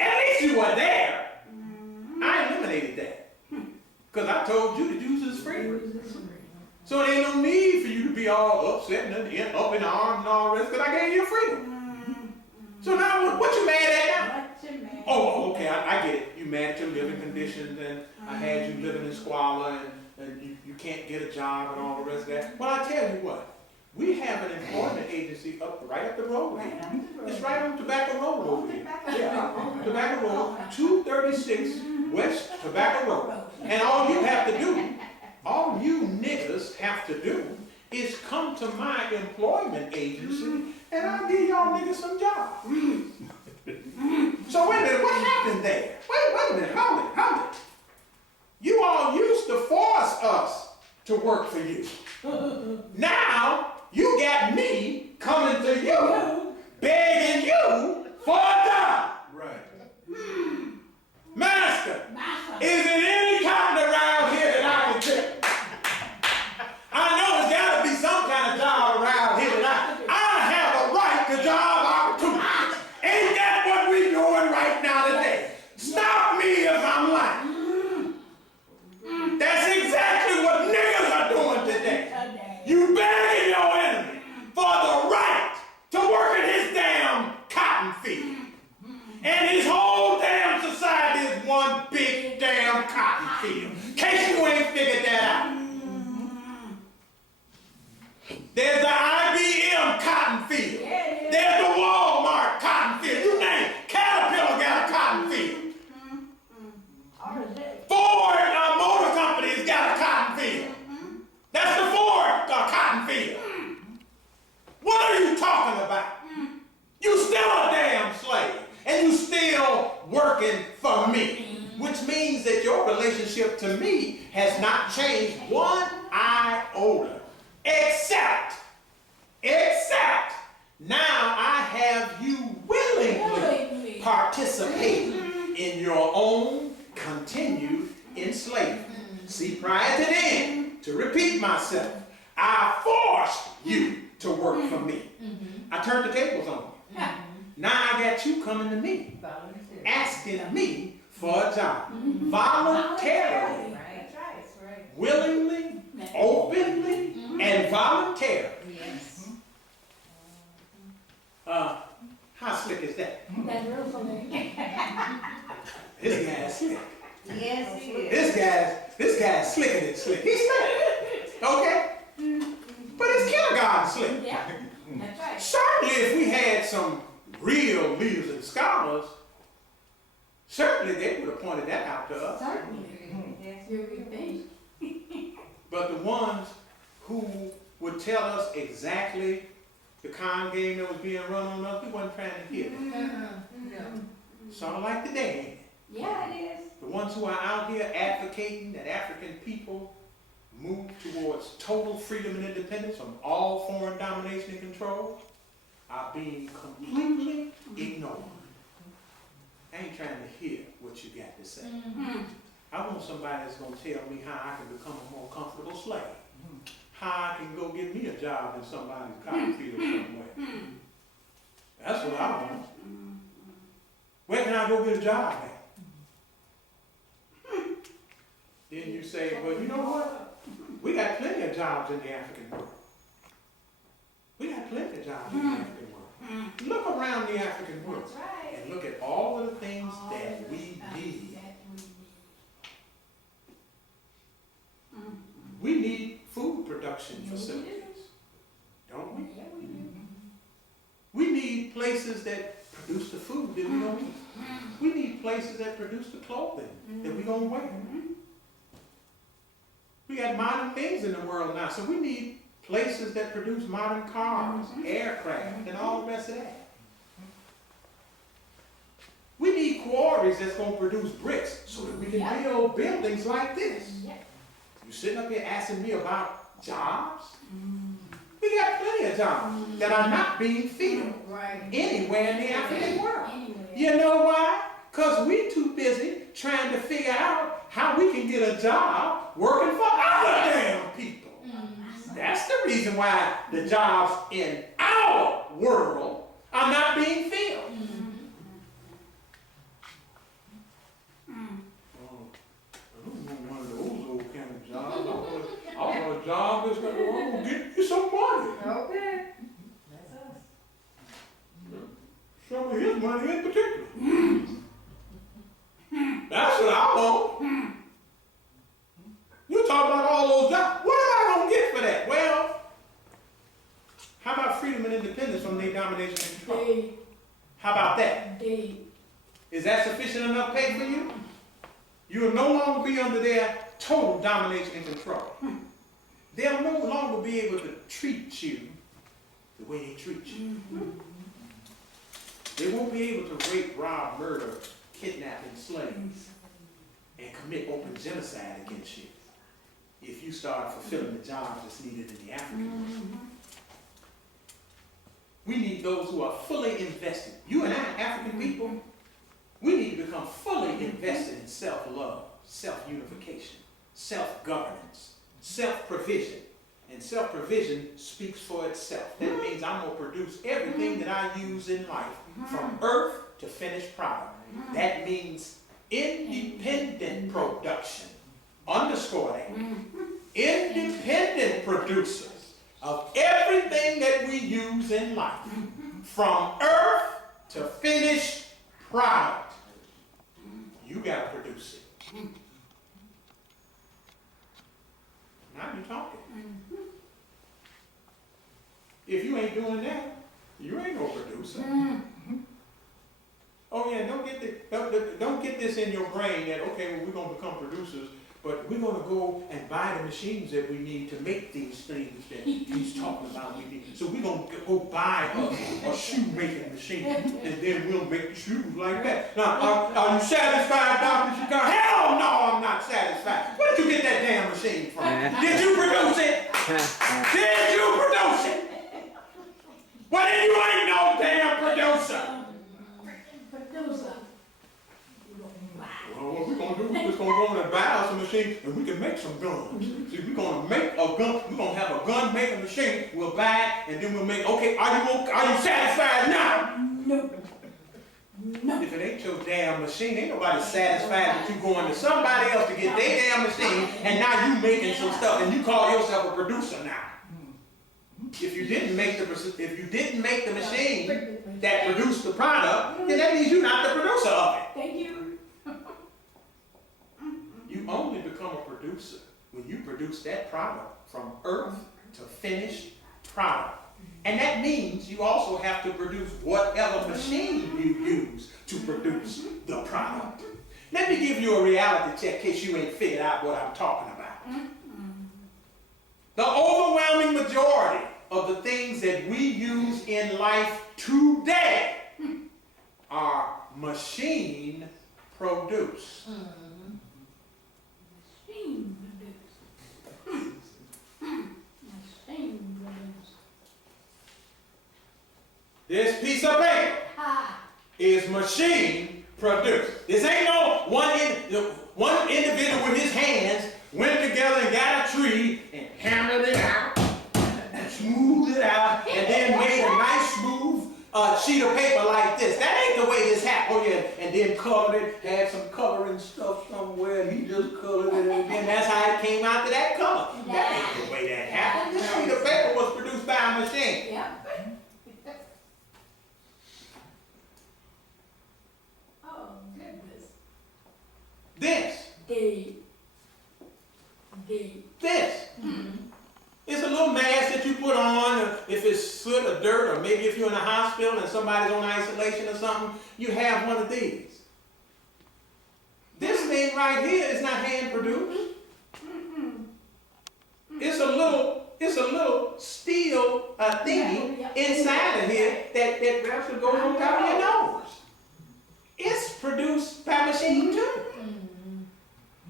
At least you were there. I eliminated that. Because I told you the Jews is free. So there ain't no need for you to be all upset and up in arms and all this, because I gave you freedom. So now what you mad at now? Oh, okay, I get it. You mad at your living conditions and I had you living in squalor and you can't get a job and all the rest of that. Well, I tell you what, we have an employment agency right up the road here. It's right on Tobacco Road over here. Yeah, Tobacco Road, 236 West Tobacco Road. And all you niggas have to do is come to my employment agency and I'll give y'all niggas some jobs. So wait a minute, what happened there? Wait a minute, hold it. You all used to force us to work for you. Now, you got me coming to you, begging you for a job. Right. Master, is there any kind around here that I can take? I know there's got to be some kind of job around here that I have a right to job opportunity. Ain't that what we doing right now today? Stop me if I'm lying. That's exactly what niggas are doing today. You begging your enemy for the right to work in his damn cotton field. And his whole damn society is one big damn cotton field. In case you ain't figured that out. There's the IBM cotton field. There's the Walmart cotton field. You name it. Caterpillar got a cotton field. Ford Motor Company's got a cotton field. That's the Ford cotton field. What are you talking about? You still a damn slave. And you still working for me. Which means that your relationship to me has not changed one iota. Except, now I have you willingly participating in your own continued enslavement. See, prior to then, to repeat myself, I forced you to work for me. I turned the tables on you. Now I got you coming to me, asking me for a job. Voluntarily, willingly, openly, and voluntarily. Yes. How slick is that? That's real funny. This guy's slick. Yes, he is. This guy's slicker than slick. He's slick. Okay? But it's kindergarten slick. Yeah, that's right. Certainly certainly if we had some real leaders and scholars, certainly they would have pointed that out to us. Certainly. Yes. Everything. But the ones who would tell us exactly the con game that was being run on us, we wasn't trying to hear that. No. Sort of like today, ain't it? Yeah, it is. The ones who are out here advocating that African people move towards total freedom and independence from all foreign domination and control are being completely ignored. I ain't trying to hear what you got to say. I want somebody that's going to tell me how I can become a more comfortable slave. How I can go get me a job in somebody's cotton field somewhere. That's what I want. Where can I go get a job at? Then you say, well, you know what? We got plenty of jobs in the African world. We got plenty of jobs in the African world. Look around the African world That's right. and look at all of the things that we need. We need food production facilities, don't we? Yeah, we do. We need places that produce the food that we're going to eat. We need places that produce the clothing that we're going to wear. We got modern things in the world now, so we need places that produce modern cars, aircraft, and all the rest of that. We need quarries that's going to produce bricks so that we can build buildings like this. You sitting up here asking me about jobs? We got plenty of jobs that are not being filled anywhere in the African world. You know why? Because we too busy trying to figure out how we can get a job working for other damn people. That's the reason why the jobs in our world are not being filled. I want a job that's going to get you some money. Okay. That's us. Some of his money in particular. That's what I want. You talk about all those jobs. What am I going to get for that? Well, how about freedom and independence from their domination and control? How about that? Is that sufficient enough pay for you? You will no longer be under their total domination and control. They'll no longer be able to treat you the way they treat you. They won't be able to rape, rob, murder, kidnap, enslave, and commit open genocide against you if you start fulfilling the jobs that's needed in the African world. We need those who are fully invested. You and I, African people, we need to become fully invested in self-love, self-unification, self-governance, self-provision. And self-provision speaks for itself. That means I'm going to produce everything that I use in life, from earth to finished product. That means independent production. Underscore that. Independent producers of everything that we use in life, from earth to finished product. You got to produce it. Now you're talking. If you ain't doing that, you ain't no producer. Oh yeah, don't get this in your brain that, okay, well, we're going to become producers, but we're going to go and buy the machines that we need to make these things that he's talking about we need. So we're going to go buy a shoe-making machine, and then we'll make shoes like that. Now, are you satisfied, Dr. Shakari? Hell no, I'm not satisfied. Where did you get that damn machine from? Did you produce it? Did you produce it? Well, then you ain't no damn producer. Well, what we're going to do is we're going to go and buy us a machine and we can make some guns. See, we're going to make a gun, we're going to have a gun making machine, we'll buy it, and then we'll make, okay, are you satisfied now? No. If it ain't your damn machine, ain't nobody satisfied that you going to somebody else to get their damn machine, and now you making some stuff, and you call yourself a producer now. If you didn't make the machine that produced the product, then that means you're not the producer of it. Thank you. You only become a producer when you produce that product from earth to finished product. And that means you also have to produce whatever machine you use to produce the product. Let me give you a reality check in case you ain't figured out what I'm talking about. The overwhelming majority of the things that we use in life today are machine produced. Machine produced. Machine produced. This piece of paper is machine produced. This ain't no one individual with his hands went together and got a tree and hammered it out, and smoothed it out, and then made a nice smooth sheet of paper like this. That ain't the way this happened. Oh yeah, and then colored it, had some coloring stuff somewhere, and he just colored it, and then that's how it came out to that color. That ain't the way that happened. This sheet of paper was produced by a machine. Yep. Oh, goodness. This. This. It's a little mask that you put on if it's soot or dirt, or maybe if you're in a hospital and somebody's on isolation or something, you have one of these. This thing right here is not hand produced. It's a little steel thingy inside of here that actually goes on top of your nose. It's produced by machine too.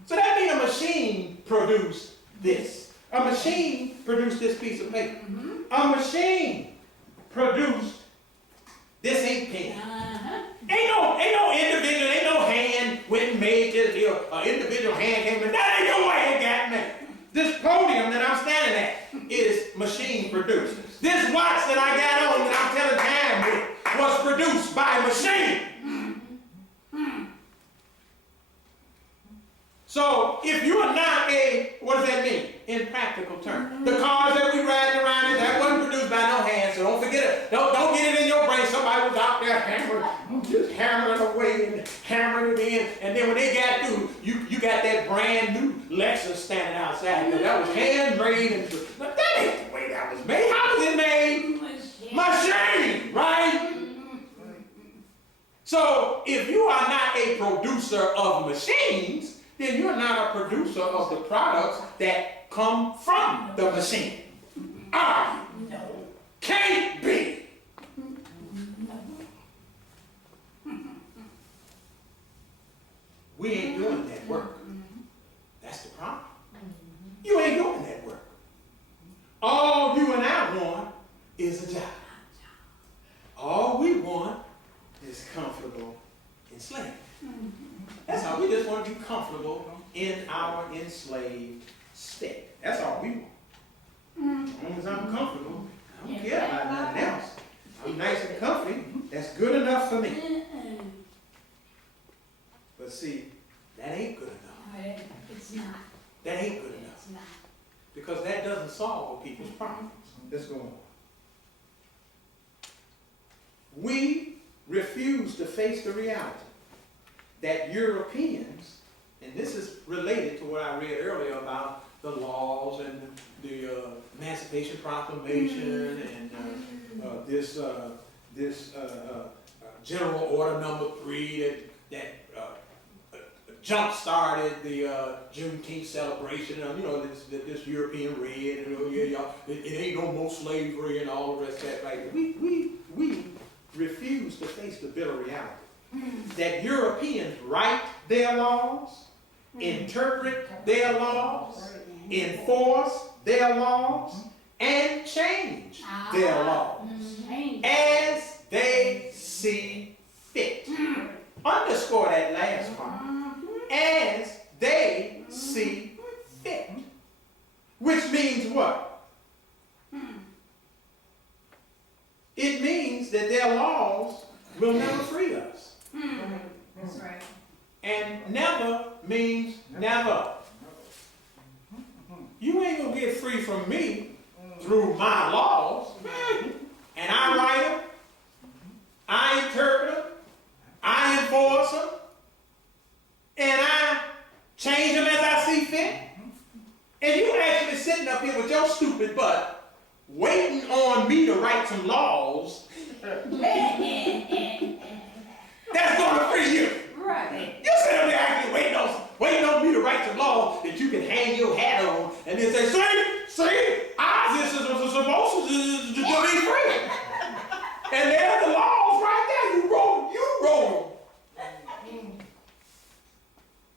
So that means a machine produced this. A machine produced this piece of paper. A machine produced this ink pen. Ain't no individual, ain't no hand went and made this deal. An individual hand came in. That ain't the way it got made. This podium that I'm standing at is machine produced. This watch that I got on that I'm telling time with was produced by a machine. So if you are not what does that mean in practical terms? The cars that we ride around in, that wasn't produced by no hand, so don't forget it. Don't get it in your brain. Somebody was out there just hammering away and hammering it in, and then when they got through, you got that brand new Lexus standing outside there. That was handmade, but that ain't the way that was made. How was it made? Machine, right? So if you are not a producer of machines, then you're not a producer of the products that come from the machine. Are you? No. Can't be. We ain't doing that work. That's the problem. You ain't doing that work. All you and I want is a job. All we want is comfortable enslavement. That's all. We just want to be comfortable in our enslaved state. That's all we want. As long as I'm comfortable, I don't care about nothing else. I'm nice and comfy. That's good enough for me. But see, that ain't good enough. It's not. That ain't good enough. It's not. Because that doesn't solve people's problems. Let's go on. We refuse to face the reality that Europeans, and this is related to what I read earlier about the laws and the Emancipation Proclamation and this General Order Number 3 that jump-started the Juneteenth celebration. This European red, it ain't no more slavery and all the rest of that. Right? We refuse to face the bitter reality that Europeans write their laws, interpret their laws, enforce their laws, and change their laws as they see fit. Underscore that last part. As they see fit. Which means what? It means that their laws will never free us. That's right. And never means never. You ain't gonna get free from me through my laws. And I write them, I interpret them, I enforce them, and I change them as I see fit. And you actually sitting up here with your stupid butt waiting on me to write some laws that's going to free you. Right. You sit up there actually waiting on me to write some laws that you can hang your hat on and then say, see, ours is supposed to be free. And there's the laws right there. You wrote them.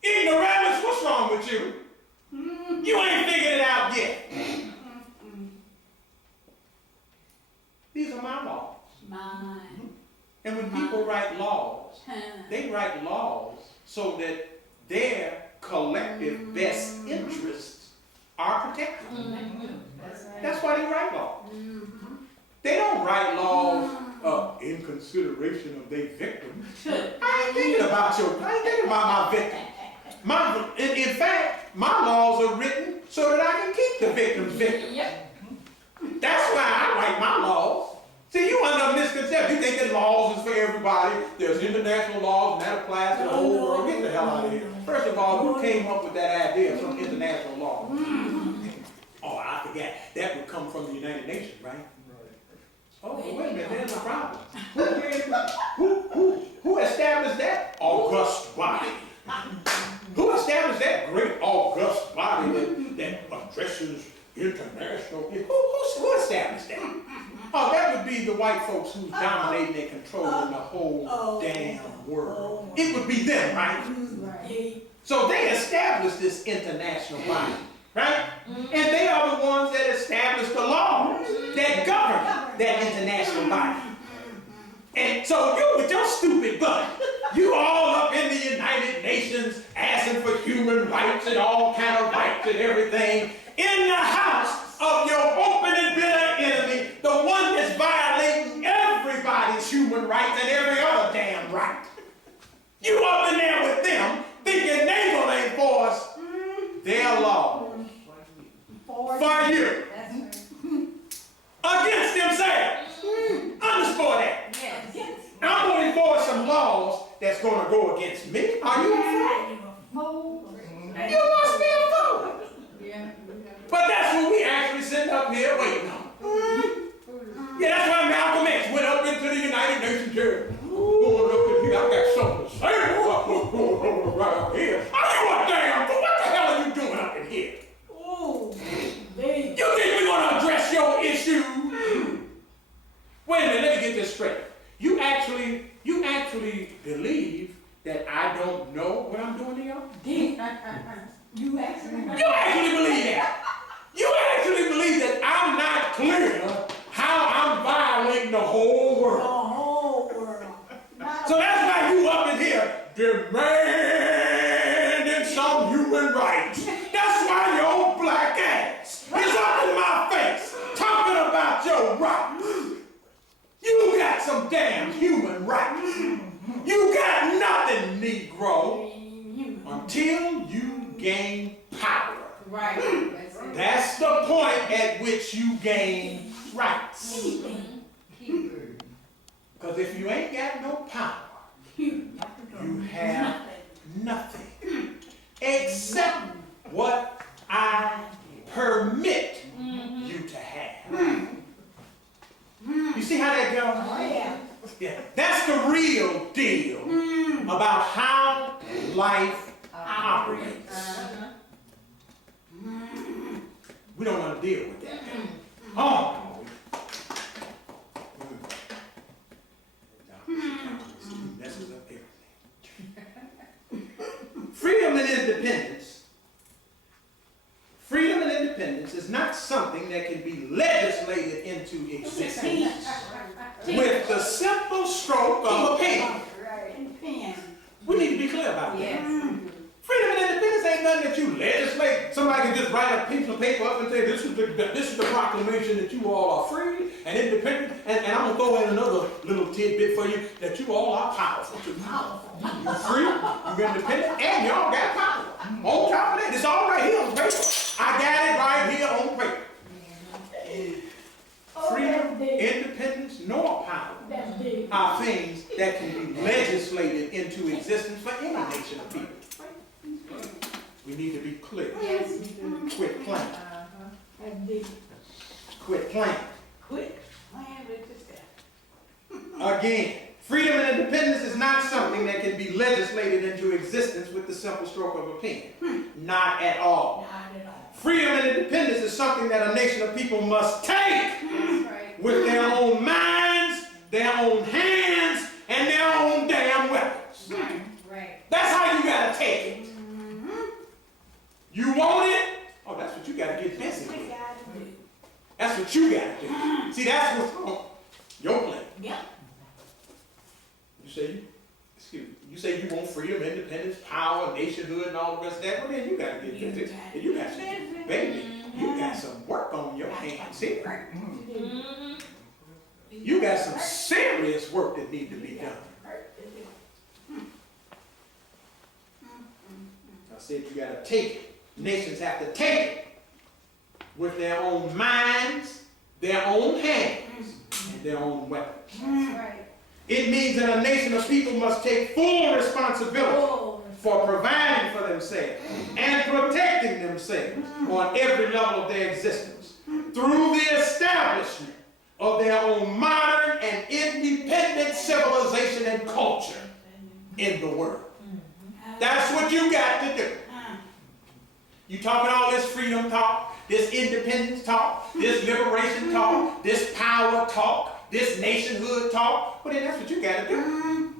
Ignoramus, what's wrong with you? You ain't figured it out yet. These are my laws. Mine. And when people write laws, they write laws so that their collective best interests are protected. That's why they write laws. They don't write laws in consideration of their victims. I ain't thinking about my victim. In fact, my laws are written so that I can keep the victim's victim. Yep. That's why I write my laws. See, you under a misconception. You think that laws is for everybody. There's international laws, and that applies to the whole world. Get the hell out of here. First of all, who came up with that idea of some international law? Oh, I forgot. That would come from the United Nations, right? Oh, wait a minute. There's a problem. Who established that? August body. Who established that great august body that addresses international? Who established that? Oh, that would be the white folks who's dominating and controlling the whole damn world. It would be them, right? So they established this international body, right? And they are the ones that established the laws that govern that international body. And so you with your stupid butt, you all up in the United Nations asking for human rights and all kind of rights and everything in the house of your open and bitter enemy, the one that's violating everybody's human rights and every other damn right. You up in there with them thinking they gonna enforce their law for you against themselves. Underscore that. Yes. I'm going to enforce some laws that's going to go against me. Are you a fool? You must be a fool. Yeah. But that's what we actually sitting up here waiting on. Yeah, that's why Malcolm X went up into the United Nations here. Going up in here, I got something to say right up here. Are you a damn fool? What the hell are you doing up in here? You think we're going to address your issue? Wait a minute, let me get this straight. You actually believe that I don't know what I'm doing here? You actually You actually believe that? You actually believe that I'm not clear how I'm violating the whole world? So that's why you up in here demanding some human rights. That's why your old black ass is up in my face talking about your rights. You got some damn human rights. You got nothing, Negro, until you gain power. Right. That's the point at which you gain rights. Because if you ain't got no power, you have nothing except what I permit you to have. You see how that goes? Yeah. That's the real deal about how life operates. We don't want to deal with that. Oh. Messes up everything. Freedom and independence is not something that can be legislated into existence with the simple stroke of a pen. We need to be clear about that. Yes. Freedom and independence ain't nothing that you legislate. Somebody can just write a piece of paper up and say, this is the proclamation that you all are free and independent. And I'm going to throw in another little tidbit for you, that you all are powerful. You're free, you're independent, and y'all got power. On top of that, it's all right here on paper. I got it right here on paper. Freedom, independence, nor power are things that can be legislated into existence for any nation of people. We need to be clear. Yes. Quit playing. Quit playing. Quit playing with yourself. Again, freedom and independence is not something that can be legislated into existence with the simple stroke of a pen. Not at all. Not at all. Freedom and independence is something that a nation of people must take That's right. with their own minds, their own hands, and their own damn weapons. Right. That's how you gotta take it. You want it? Oh, that's what you gotta get busy What with. you gotta do. That's what you gotta do. See, that's what's on your plate. Yep. You say you want freedom, independence, power, nationhood, and all the rest of that. Well, then you gotta get busy. And you got some, baby, you got some work on your hands here. You got some serious work that need to be done. I said you gotta take it. Nations have to take it with their own minds, their own hands, and their own weapons. That's right. It means that a nation of people must take full responsibility for providing for themselves and protecting themselves on every level of their existence through the establishment of their own modern and independent civilization and culture in the world. That's what you got to do. You talking all this freedom talk, this independence talk, this liberation talk, this power talk, this nationhood talk, well then that's what you got to do.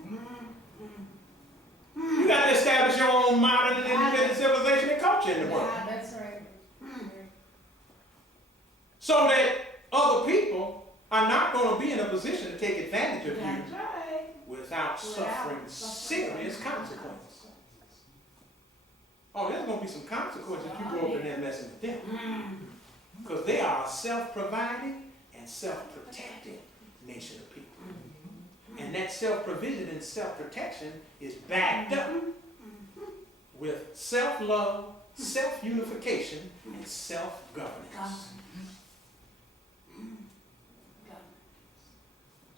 You got to establish your own modern and independent civilization and culture in the world. That's right. So that other people are not going to be in a position to take advantage of you That's right. without suffering serious consequences. Oh, there's going to be some consequences if you go over there messing with them. Because they are a self-providing and self-protecting nation of people. And that self-provision and self-protection is backed up with self-love, self-unification, and self-governance.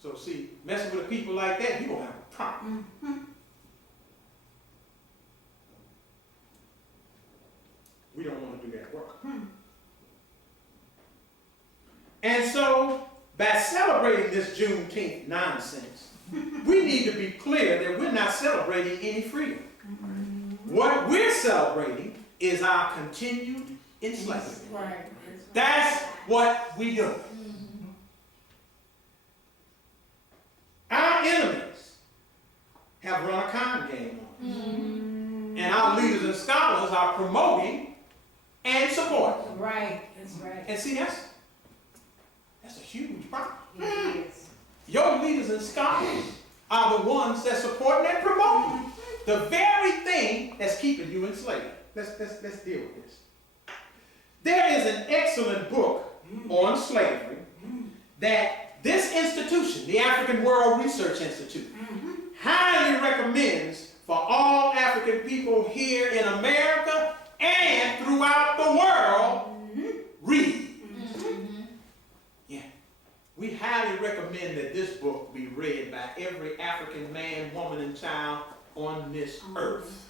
So see, messing with people like that, you're going to have a problem. We don't want to do that work. And so, by celebrating this Juneteenth nonsense, we need to be clear that we're not celebrating any freedom. What we're celebrating is our continued enslavement. Right. That's what we do. Our enemies have run a con game on us. And our leaders and scholars are promoting and supporting. Right. That's right. And see, that's a huge problem. Yes. Your leaders and scholars are the ones that support and promote the very thing that's keeping you enslaved. Let's deal with this. There is an excellent book on slavery that this institution, the African World Research Institute, highly recommends for all African people here in America and throughout the world. Read. Yeah. We highly recommend that this book be read by every African man, woman, and child on this earth.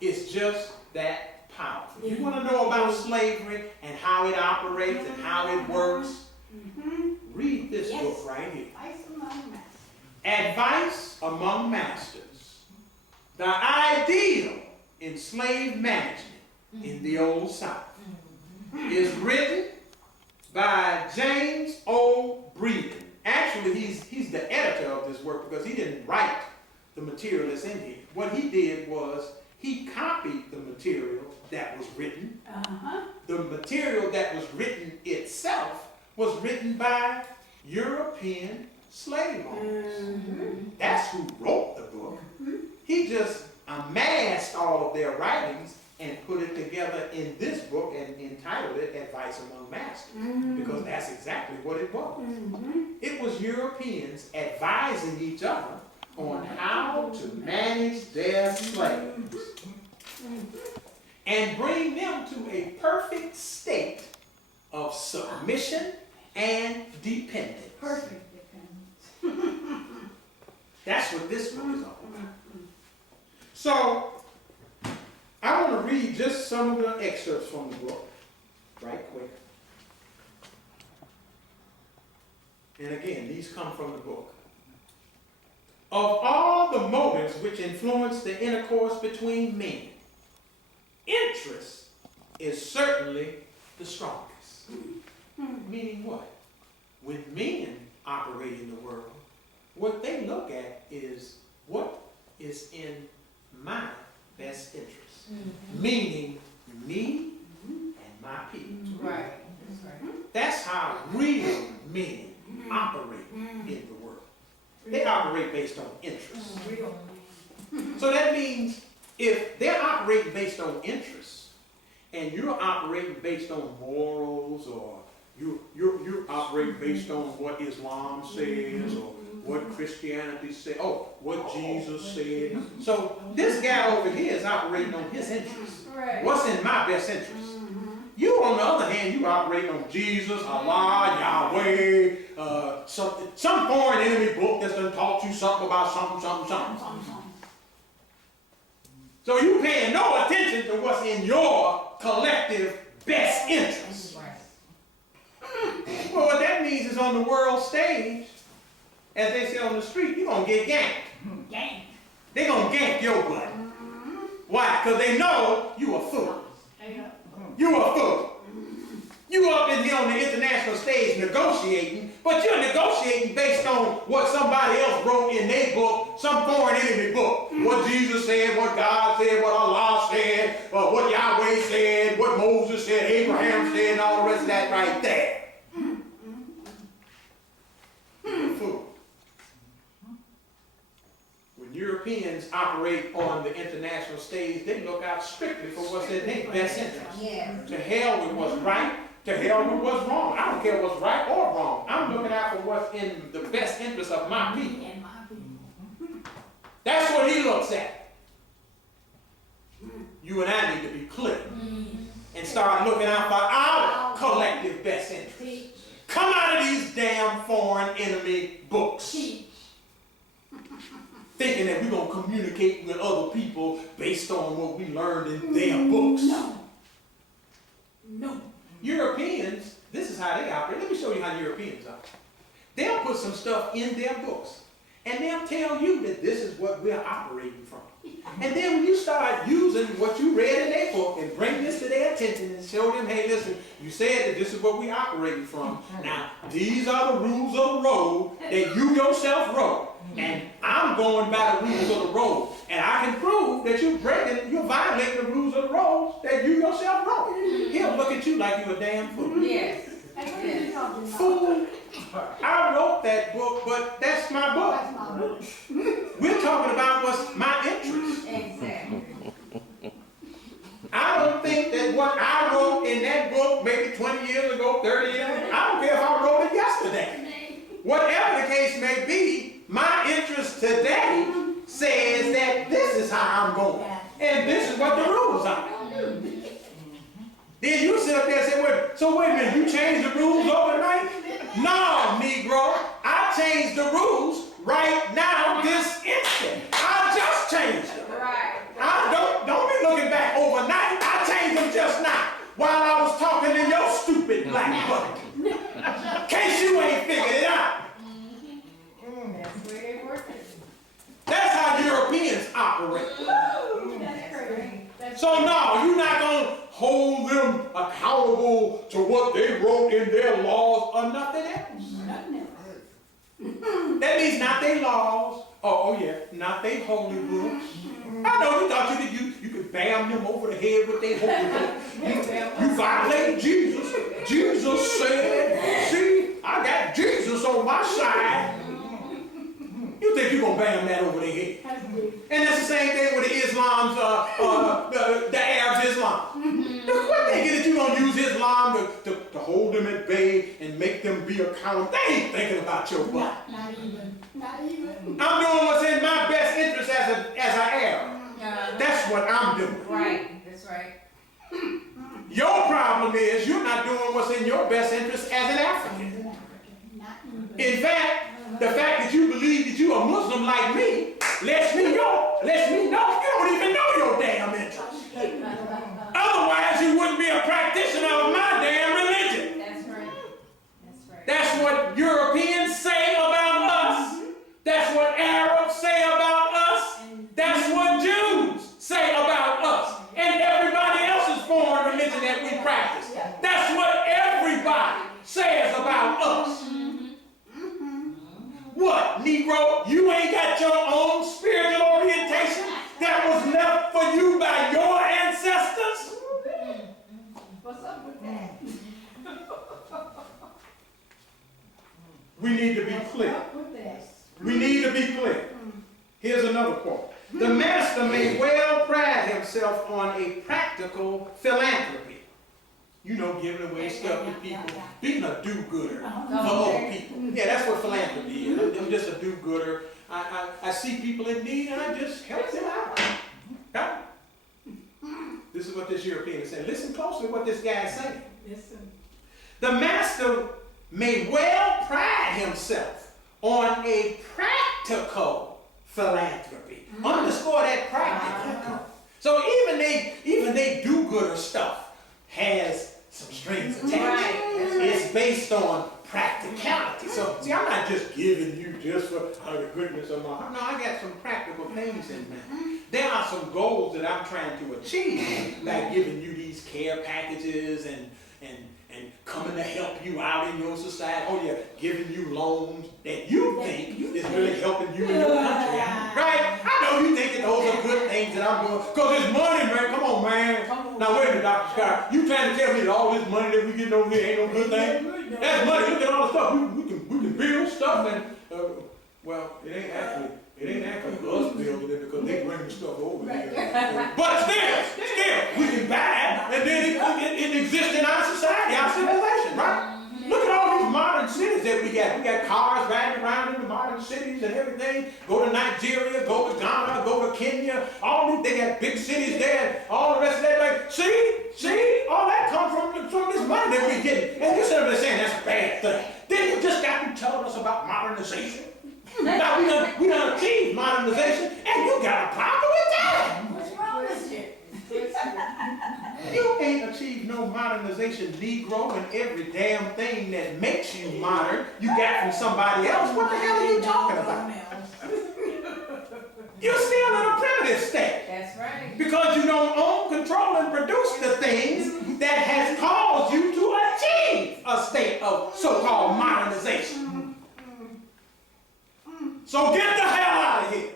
It's just that powerful. If you want to know about slavery and how it operates and how it works, read this book right here. Advice Among Masters. The Ideal in Slave Management in the Old South is written by James O. Breeden. Actually, he's the editor of this work because he didn't write the material that's in here. What he did was he copied the material that was written. The material that was written itself was written by European slave owners. That's who wrote the book. He just amassed all of their writings and put it together in this book and entitled it Advice Among Masters, because that's exactly what it was. It was Europeans advising each other on how to manage their slaves and bring them to a perfect state of submission and dependence. Perfect dependence. That's what this book is all about. So, I want to read just some of the excerpts from the book, right quick. and again, these come from the book, of all the motives which influence the intercourse between men, interest is certainly the strongest. Meaning what? When men operate in the world, what they look at is what is in my best interest. Meaning me and my people. Right. That's right. That's how real men operate in the world. They operate based on interest. So that means if they're operating based on interest, and you're operating based on morals, or you're operating based on what Islam says, or what Christianity says, what Jesus said. So this guy over here is operating on his interest. Right. What's in my best interest? You, on the other hand, you operate on Jesus, Allah, Yahweh, some foreign enemy book that's done taught you something about something. So you paying no attention to what's in your collective best interest. Well, what that means is on the world stage, as they say on the street, you're going to get ganked. Gang. They're going to gank your butt. Why? Because they know you a fool. You a fool. You up in here on the international stage negotiating, but you're negotiating based on what somebody else wrote in their book, some foreign enemy book. What Jesus said, what God said, what Allah said, what Yahweh said, what Moses said, Abraham said, and all the rest of that right there. You're a fool. When Europeans operate on the international stage, they look out strictly for what's in their best interest. Yes. To hell with what's right, to hell with what's wrong. I don't care what's right or wrong. I'm looking out for what's in the best interest of my people. That's what he looks at. You and I need to be clear and start looking out for our collective best interest. Come out of these damn foreign enemy books. Thinking that we're going to communicate with other people based on what we learned in their books. No. Europeans, this is how they operate. Let me show you how Europeans operate. They'll put some stuff in their books, and they'll tell you that this is what we're operating from. And then when you start using what you read in their book and bring this to their attention and show them, hey, listen, you said that this is what we're operating from. Now, these are the rules of the road that you yourself wrote. And I'm going by the rules of the road. And I can prove that you're violating the rules of the road that you yourself wrote. He'll look at you like you're a damn fool. Yes. Fool. I wrote that book, but that's my book. We're talking about what's my interest. Exactly. I don't think that what I wrote in that book maybe 20 years ago, 30 years ago, I don't care if I wrote it yesterday. Whatever the case may be, my interest today says that this is how I'm going. And this is what the rules are. Then you sit up there and say, wait a minute, you changed the rules overnight? No, Negro, I changed the rules right now, this instant. I just changed them. Right. Don't be looking back overnight. I changed them just now while I was talking to your stupid black butt. In case you ain't figured it out. That's where they work. That's how Europeans operate. That's great. So no, you're not going to hold them accountable to what they wrote in their laws or nothing else. That means not their laws. Oh yeah, not their holy books. I know you thought you could bam them over the head with their holy book. You violated Jesus. Jesus said, see, I got Jesus on my side. You think you're going to bam that over their head. And that's the same thing with the Islam's, the Arabs' Islam. What thinking that you're going to use Islam to hold them at bay and make them be accountable? They ain't thinking about your butt. Not even. I'm doing what's in my best interest as an Arab. That's what I'm doing. Right. That's right. Your problem is you're not doing what's in your best interest as an African. In fact, the fact that you believe that you're a Muslim like me lets me know you don't even know your damn interest. Otherwise, you wouldn't be a practitioner of my damn religion. That's right. That's right. That's what Europeans that we practice. That's what everybody says about us. What, Negro? You ain't got your own spiritual orientation that was left for you by your ancestors? What's up with that? We need to be clear. We need to be clear. Here's another quote. The master may well pride himself on a practical philanthropy. You know, giving away stuff to people, being a do-gooder for other people. Yeah, that's what philanthropy is. I'm just a do-gooder. I see people in need and I just help them out. Right? This is what this European is saying. Listen closely to what this guy is saying. Listen. The master may well pride himself on a practical philanthropy. Underscore that practical. So even they do-gooder stuff has some strings attached. Right. It's based on practicality. So see, I'm not just giving you just for the goodness of my heart. No, I got some practical things in mind. There are some goals that I'm trying to achieve, like giving you these care packages and coming to help you out in your society. Oh yeah, giving you loans that you think is really helping you in your country. Right? I know you think that those are good things that I'm doing. Because it's money, man. Come on, man. Now wait a minute, Dr. Shakari. You trying to tell me that all this money that we getting over here ain't no good thing? That's money. Look at all the stuff. We can build stuff and well, it ain't actually us building it because they bring the stuff over here. But still, we can buy it and then it exists in our society, our civilization, right? Look at all these modern cities that we got. We got cars riding around in the modern cities and everything. Go to Nigeria, go to Ghana, go to Kenya. All these, they got big cities there. All the rest of that, like, see, all that comes from this money that we get. And you're sitting there saying that's a bad thing. Then you just got to telling us about modernization. Now we done achieved modernization, and you got a problem with that. What's wrong with you? You ain't achieved no modernization, Negro, and every damn thing that makes you modern you got from somebody else. What the hell are you talking about? You're still in a primitive state. That's right. Because you don't own, control, and produce the things that has caused you to achieve a state of so-called modernization. So get the hell out of here.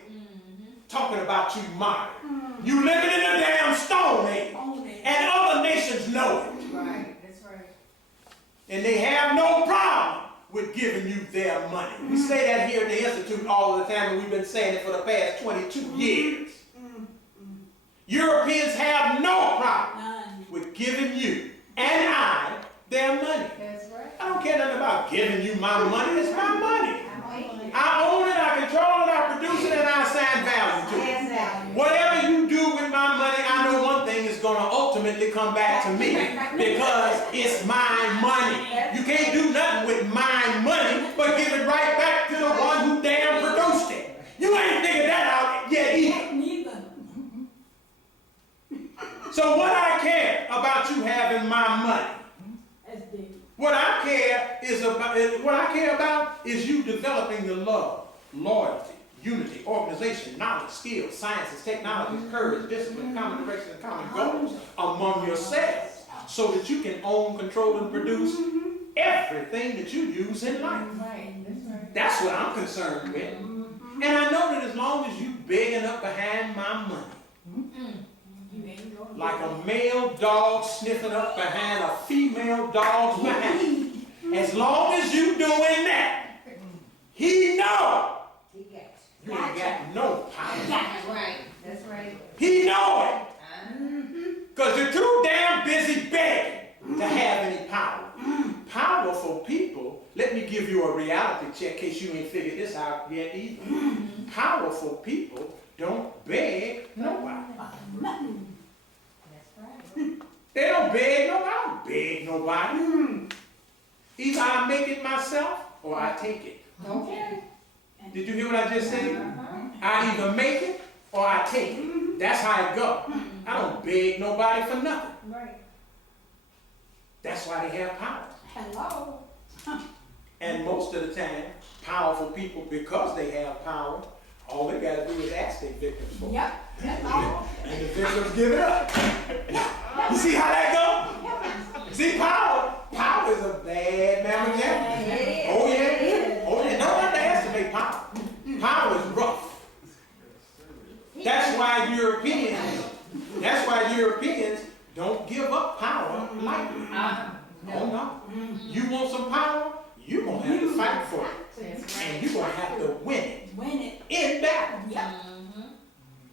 Talking about you modern. You living in a damn stone age. And other nations know it. Right, that's right. And they have no problem with giving you their money. We say that here at the Institute all the time, and we've been saying it for the past 22 years. Europeans have no problem with giving you and I their money. That's right. I don't care nothing about giving you my money. It's my money. I own it, I control it, I produce it, and I assign value to it. Whatever you do with my money, I know one thing is going to ultimately come back to me because it's my money. You can't do nothing with my money but give it right back to the one who damn produced it. You ain't figured that out yet either. So what I care about you having my money? What I care about is you developing the love, loyalty, unity, organization, knowledge, skills, sciences, technologies, courage, discipline, common direction, and common goals among yourselves so that you can own, control, and produce everything that you use in life. Right, that's right. That's what I'm concerned with. And I know that as long as you begging up behind my money, like a male dog sniffing up behind a female dog's behind. As long as you doing that, he know you ain't got no power. That's right. That's right. He know it. Because you're too damn busy begging to have any power. Powerful people, let me give you a reality check in case you ain't figured this out yet either. Powerful people don't beg nobody. They don't beg nobody. I don't beg nobody. Either I make it myself or I take it. Okay. Did you hear what I just said? I either make it or I take it. That's how it goes. I don't beg nobody for nothing. Right. That's why they have power. Hello. And most of the time, powerful people, because they have power, all they got to do is ask their victims for it. Yep. That's all. And the victims give it up. You see how that goes? See, power is a bad mamma jamma. It is. Oh yeah, It is. oh yeah. Don't underestimate power. Power is rough. That's why Europeans don't give up power lightly. Oh no. You want some power? You're gonna have to fight for it, and you're gonna have to win it in battle. Yep.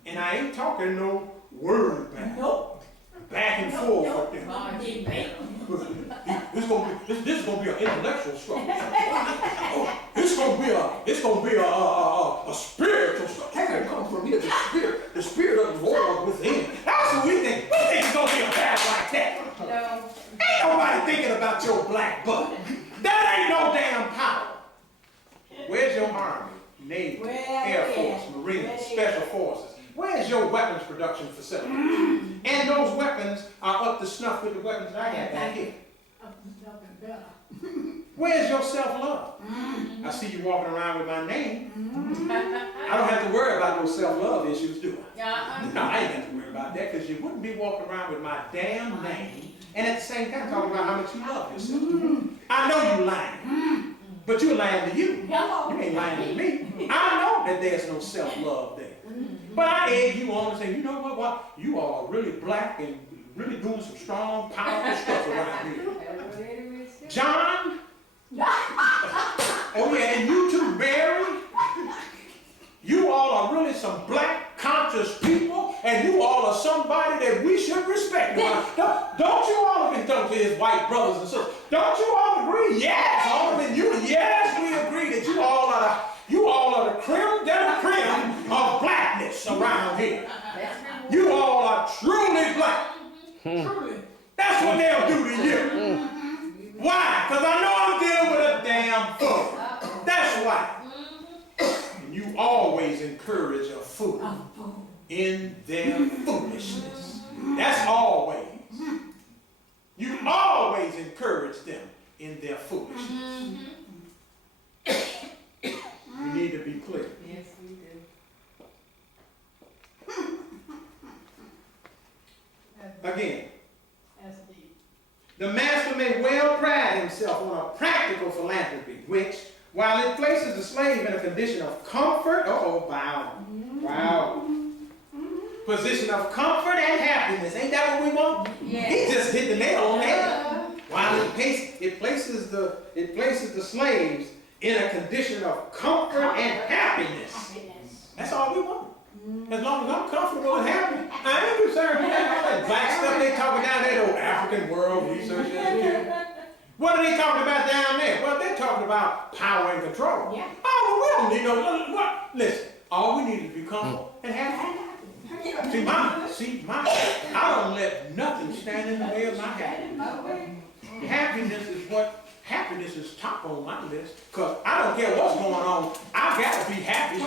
And I ain't talking no word battle. Nope. Back and forth Nope. with them. Debate. This is gonna be an intellectual struggle. Oh, it's gonna be a spiritual struggle. How can it come from here? The spirit of the Lord within. That's what we think. We think it's gonna be a battle like that. No. Ain't nobody thinking about your black butt. That ain't no damn power. Where's your Army, Navy, Air Force, Marines, Special Forces? Where's your weapons production facility? And those weapons are up to snuff with the weapons that I have back here. Where's your self-love? I see you walking around with my name. I don't have to worry about those self-love issues, do I? No, I ain't have to worry about that because you wouldn't be walking around with my damn name and at the same time talking about how much you love yourself. I know you lying, but you're lying to you. You ain't lying to me. I know that there's no self-love there. But I egg you on and say, you know what? You all are really black and really doing some strong, powerful stuff around here. John? Oh yeah, and you too, Barry? You all are really some black, conscious people, and you all are somebody that we should respect. Don't you all agree? Don't to his white brothers and sisters. Don't you all agree? Yes, Alderman, yes, we agree that you all are the creme de la creme of blackness around here. You all are truly black. Truly. That's what they'll do to you. Why? Because I know I'm dealing with a damn fool. That's why. And you always encourage a fool in their foolishness. That's always. You always encourage them in their foolishness. We need to be clear. Yes, we do. Again, the master may well pride himself on a practical philanthropy, which, while it places the slave in a condition of comfort, position of comfort and happiness. Ain't that what we want? Yeah. He just hit the nail on the head. While it places the slaves in a condition of comfort and happiness. That's all we want. As long as I'm comfortable and happy, I ain't concerned with that black stuff they talking down there, the African World Research Institute. What are they talking about down there? Well, they're talking about power and control. Yeah. Oh, we don't need no, what? Listen, all we need is to be comfortable and happy. I don't let nothing stand in the way of my happiness. Happiness is top on my list, because I don't care what's going on, I got to be happy.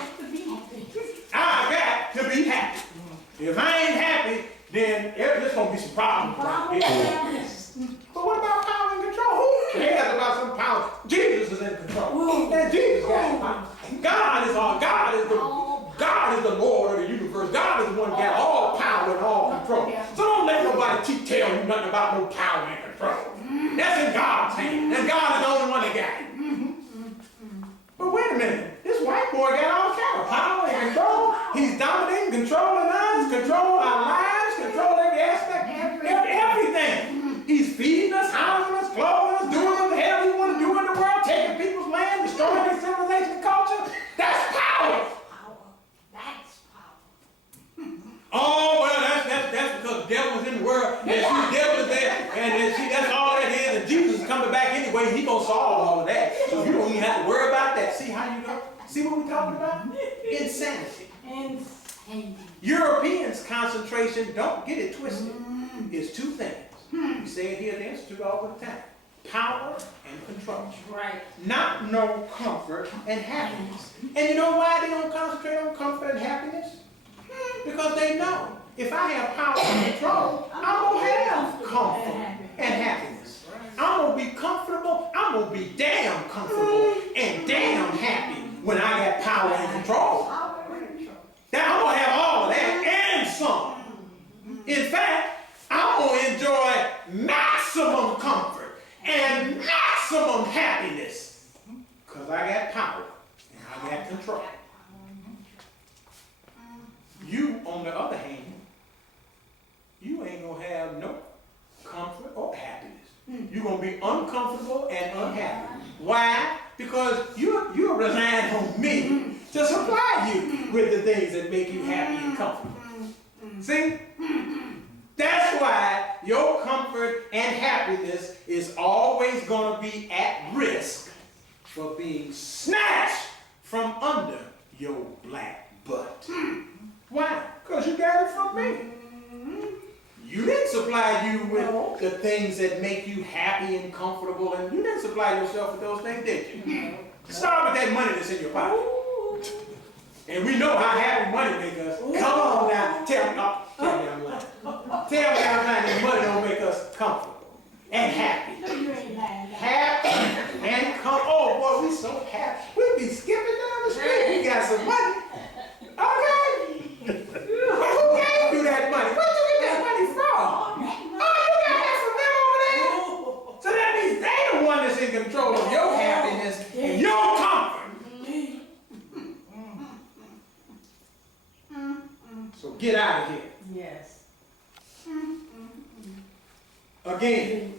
I got to be happy. If I ain't happy, then there's going to be some problems. But what about power and control? Who cares about some power? Jesus is in control. And Jesus got some power. God is the Lord of the universe. God is the one that got all power and all control. So don't let nobody tell you nothing about no power and control. That's in God's hand. And God is the only one that got it. But wait a minute. This white boy got all kind of power and control. He's dominating, controlling us, controlling our lives, controlling every aspect, everything. He's feeding us, housing us, clothing us, doing what the hell he want to do in the world, taking people's land, destroying their civilization and culture. That's power. Oh, well, that's because the devil is in the world, and the devil is there, and that's all that is, and Jesus is coming back anyway, he gonna solve all of that. So you don't even have to worry about that. See how you go? See what we're talking about? Insanity. Europeans' concentration, don't get it twisted, is two things. We say it here at the Institute all the time. Power and control. Right. Not no comfort and happiness. And you know why they don't concentrate on comfort and happiness? Because they know if I have power and control, I'm going to have comfort and happiness. I'm going to be comfortable. I'm going to be damn comfortable and damn happy when I got power and control. Now I'm going to have all of that and some. In fact, I'm going to enjoy maximum comfort maximum happiness because I got power and I got control. You, on the other hand, you ain't going to have no comfort or happiness. You're going to be uncomfortable and unhappy. Why? Because you're relying on me to supply you with the things that make you happy and comfortable. See? That's why your comfort and happiness is always going to be at risk for being snatched from under your black butt. Why? Because you got it from me. You didn't supply you with the things that make you happy and comfortable, and you didn't supply yourself with those things, did you? Start with that money that's in your pocket. And we know how happy money makes us. Come on now, tell me I'm lying. Tell me I'm lying that money don't make us comfortable and happy. Happy and comfortable. Oh boy, we so happy. We be skipping down the street. We got some money. Okay. Who gave you that money? Where'd you get that money from? Oh, you got that from them over there? So that means they the one that's in control of your happiness and your comfort. So get out of here. Yes. Again,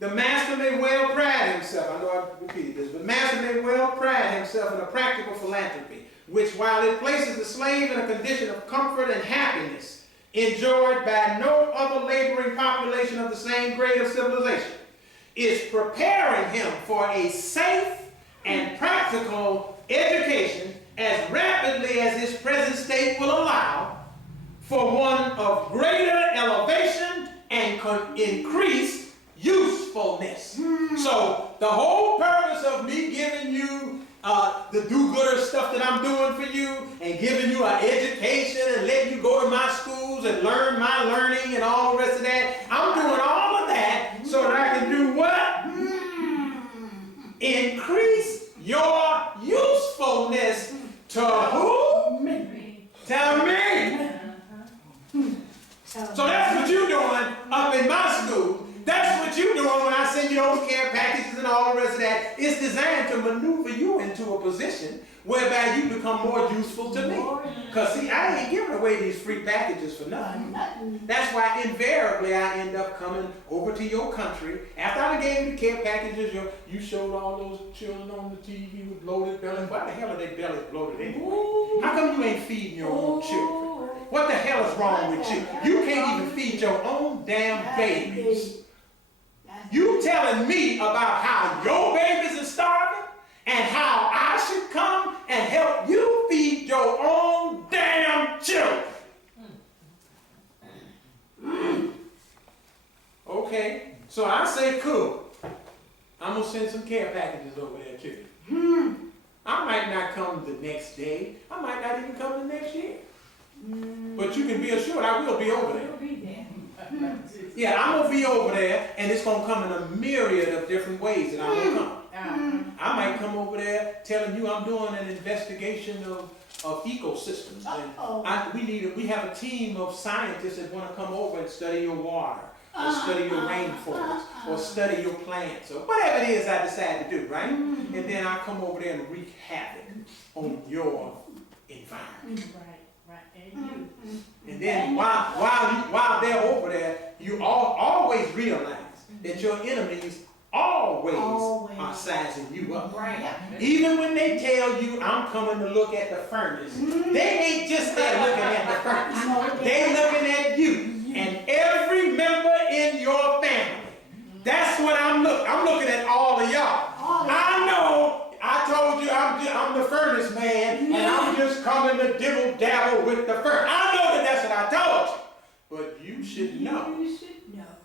the master may well pride himself, I know I repeated this, but master may well pride himself in a practical philanthropy, which while it places the slave in a condition of comfort and happiness, enjoyed by no other laboring population of the same grade of civilization, is preparing him for a safe and practical education as rapidly as his present state will allow, for one of greater elevation and increased usefulness. So the whole purpose of me giving you the do-gooder stuff that I'm doing for you and giving you an education and letting you go to my schools and learn my learning and all the rest of that, I'm doing all of that so that I can do what? Increase your usefulness to who? Me. Tell me. So that's what you're doing up in my school. That's what you're doing when I send you those care packages and all the rest of that. It's designed to maneuver you into a position whereby you become more useful to me. Because see, I ain't giving away these free packages for nothing. That's why invariably I end up coming over to your country. After I gave you the care packages, you showed all those children on the TV with bloated bellies. Why the hell are their bellies bloated anyway? How come you ain't feeding your own children? What the hell is wrong with you? You can't even feed your own damn babies. You telling me about how your babies are starving and how I should come and help you feed your own damn children. Okay, so I say cool. I'm going to send some care packages over there to you. I might not come the next day. I might not even come the next year. But you can be assured I will be over there. Yeah, I'm going to be over there, and it's going to come in a myriad of different ways that I'm going to come. I might come over there telling you I'm doing an investigation of ecosystems. And we have a team of scientists that want to come over and study your water, or study your rainforest, or study your plants, or whatever it is I decide to do, right? And then I come over there and wreak havoc on your environment. And then while they're over there, you always realize that your enemies always are sizing you up. Right. Even when they tell you I'm coming to look at the furnace, they ain't just there looking at the furnace. They looking at you and every member in your family. That's what I'm looking. I'm looking at all of y'all. I know. I told you I'm the furnace man, and I'm just coming to dibble dabble with the furnace. I know that's what I told you, but you should know. You should know.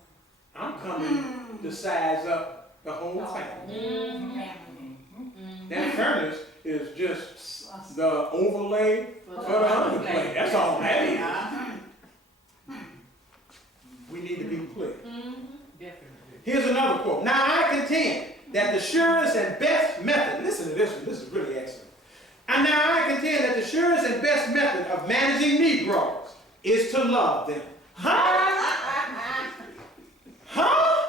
I'm coming to size up the whole family. That furnace is just the overlay for the underlay. That's all that is. We need to be clear. Here's another quote. Now I contend that the surest and best method, listen to this one, this is really excellent. And now I contend that the surest and best method of managing Negroes is to love them. Huh? Huh?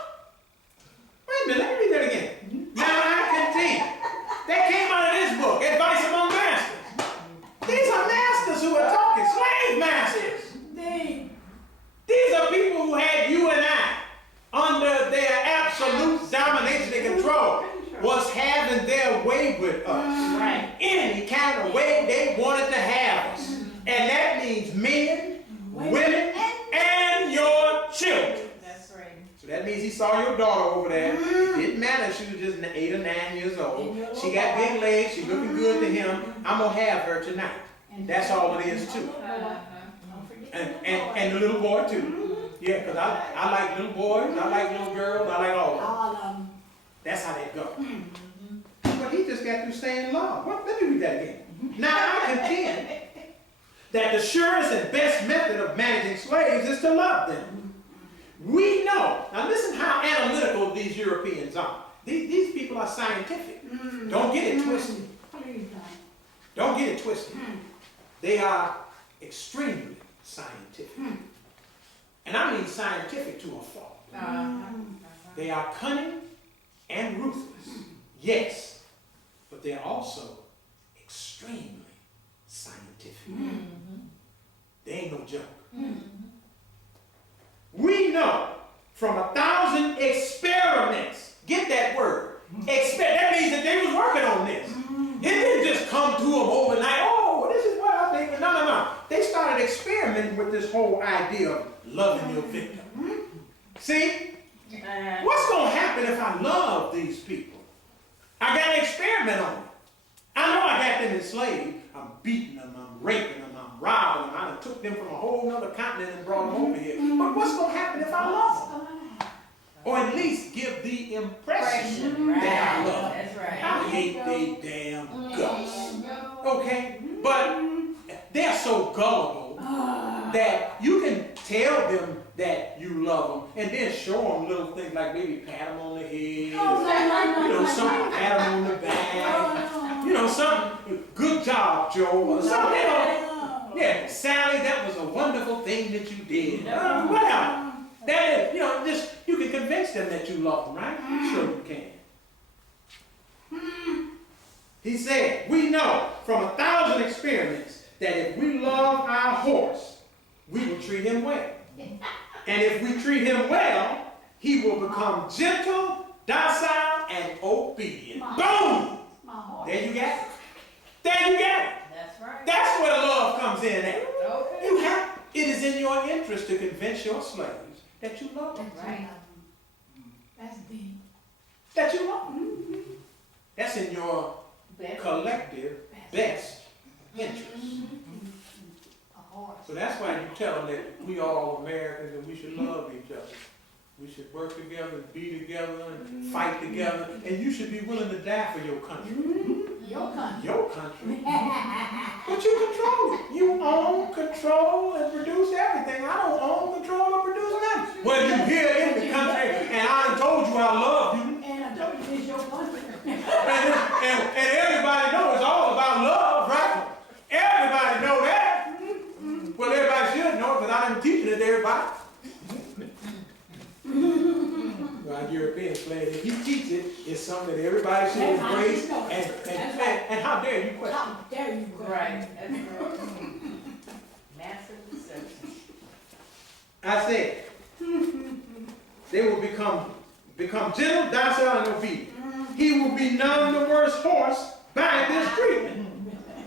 means he saw your daughter over there. It didn't matter if she was just 8 or 9 years old. She got big legs. She's looking good to him. I'm going to have her tonight. That's all it is, too. And the little boy, too. Yeah, because I like little boys. I like little girls. I like all of them. That's how they go. But he just got through saying love. Well, let me read that again. Now, I contend that the surest and best method of managing slaves is to love them. We know, now listen how analytical these Europeans are. These people are scientific. Don't get it twisted. Don't get it twisted. They are extremely scientific. And I mean scientific to a fault. They are cunning and ruthless. Yes, but they're also extremely scientific. They ain't no joke. We know from 1,000 experiments, get that word, that means that they was working on this. It didn't just come to them overnight, oh, this is what I think. No. They started experimenting with this whole idea of loving your victim. See? What's going to happen if I love these people? I got to experiment on them. I know I got them enslaved. I'm beating them, I'm raping them, I'm robbing them. I done took them from a whole other continent and brought them over here. But what's going to happen if I love them? Or at least give the impression that I love them. That's right. I hate they damn guts. Okay? But they're so gullible that you can tell them that you love them and then show them little things like maybe pat them on the head, something, pat them on the back, something, good job, Joe, or something, yeah, Sally, that was a wonderful thing that you did. Whatever. That is, just, you can convince them that you love them, right? Sure you can. He said, we know from 1,000 experiments that if we love our horse, we will treat him well. And if we treat him well, he will become gentle, docile, and obedient. Boom! There you got it. There you got it. That's right. That's where love comes in at. Okay. It is in your interest to convince your slaves that you love them. Right. That's deep. That you love them. That's in your collective best interest. So that's why you tell them that we all Americans and we should love each other. We should work together, be together, and fight together, and you should be willing to die for your country. Your country. Your country. But you control it. You own, control, and produce everything. I don't own, control, or produce nothing. Well, you here in the country, and I told you I love you. And I told you it's your country. And everybody knows it's all about love, right? Everybody know that. Well, everybody should know it, but I'm teaching it to everybody. Well, European slave, if you teach it, it's something that everybody should embrace. And how dare you question? How dare you? Right. That's right. Massive deception. I said, they will become gentle, docile, and obedient. He will be none the worse horse by this treatment.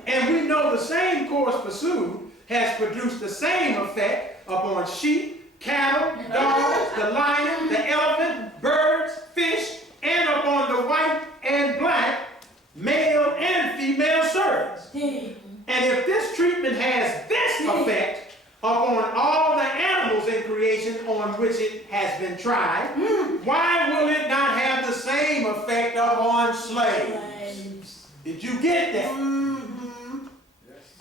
And we know the same course pursued has produced the same effect upon sheep, cattle, dogs, the lion, the elephant, birds, fish, and upon the white and black, male and female servants. And if this treatment has this effect upon all the animals in creation on which it has been tried, why will it not have the same effect upon slaves? Did you get that?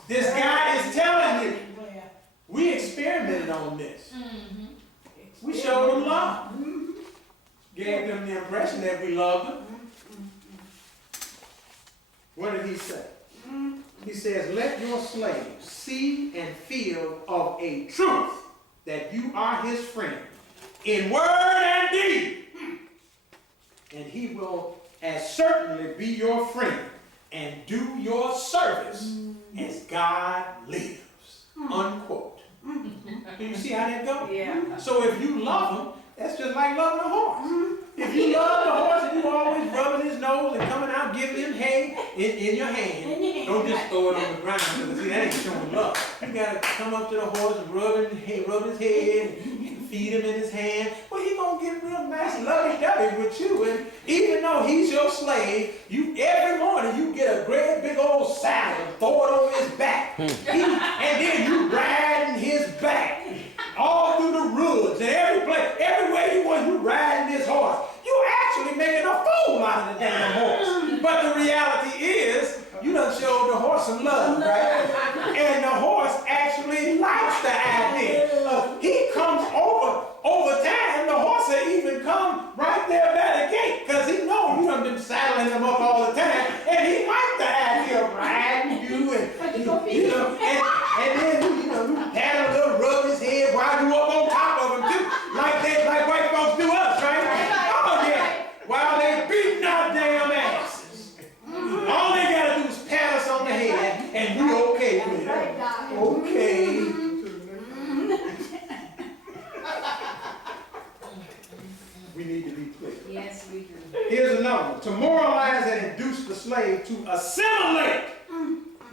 This guy is telling you, we experimented on this. We showed them love. Gave them the impression that we loved them. What did he say? He says, let your slaves see and feel of a truth that you are his friend in word and deed. And he will as certainly be your friend and do your service as God lives. Unquote. Do you see how that goes? Yeah. So if you love him, that's just like loving a horse. If you love the horse and you always rubbing his nose and coming out giving him hay in your hand, don't just throw it on the ground because see, that ain't showing love. You got to come up to the horse and rub his head and feed him in his hand. Well, he gonna get real nice lovey-dovey with you. And even though he's your slave, you every morning you get a great big old saddle and throw it over his back. And then you riding his back all through the woods and every place, everywhere you want, you riding this horse. You actually making a fool out of the damn horse. But the reality is, you done showed the horse some love, right? And the horse actually likes the idea. He comes over time, the horse will even come right there by the gate, because he knows you done been saddling him up all the time, and he likes the idea of riding you, and then you pat a little, rub his head while you up on top of him too, like white folks do us, right? Oh yeah, while they beating our damn asses. All they gotta do is pat us on the head, and we okay with it. Okay. We need to be clear. Yes, we do. Here's another one. To moralize and induce the slave to assimilate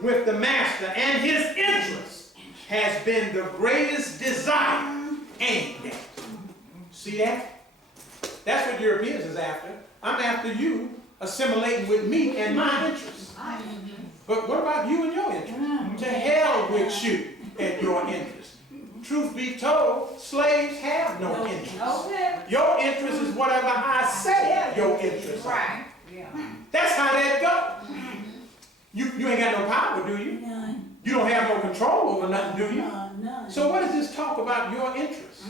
with the master and his interests has been the greatest desire aimed at. See that? That's what Europeans is after. I'm after you assimilating with me and my interests. But what about you and your interests? To hell with you and your interests. Truth be told, slaves have no interest. Okay. Your interest is whatever I say your interest are. Right. Yeah. That's how that goes. You ain't got no power, do you? None. You don't have no control over nothing, do you? None. So what does this talk about your interest?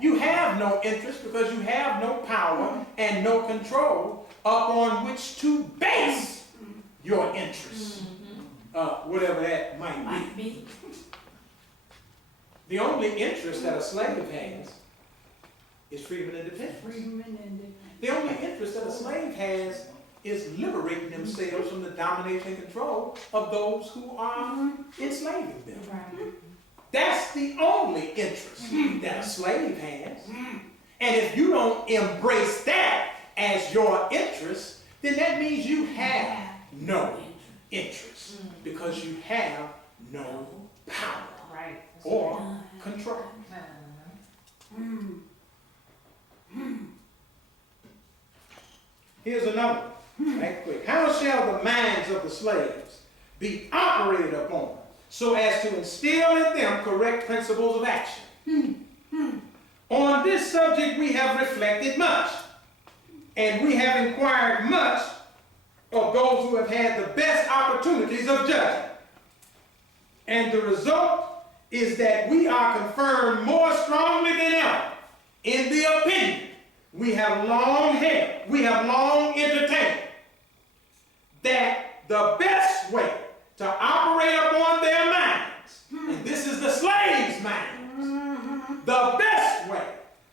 You have no interest because you have no power and no control upon which to base your interest. Whatever that might be. The only interest that a slave has is freedom and independence. The only interest that a slave has is liberating themselves from the domination and control of those who are enslaving them. That's the only interest that a slave has. And if you don't embrace that as your interest, then that means you have no interest because you have no power or control. Here's another one, right quick. How shall the minds of the slaves be operated upon so as to instill in them correct principles of action? On this subject we have reflected much, and we have inquired much of those who have had the best opportunities of judging. And the result is that we are confirmed more strongly than ever in the opinion we have long entertained, that the best way to operate upon their minds, and this is the slaves' minds, the best way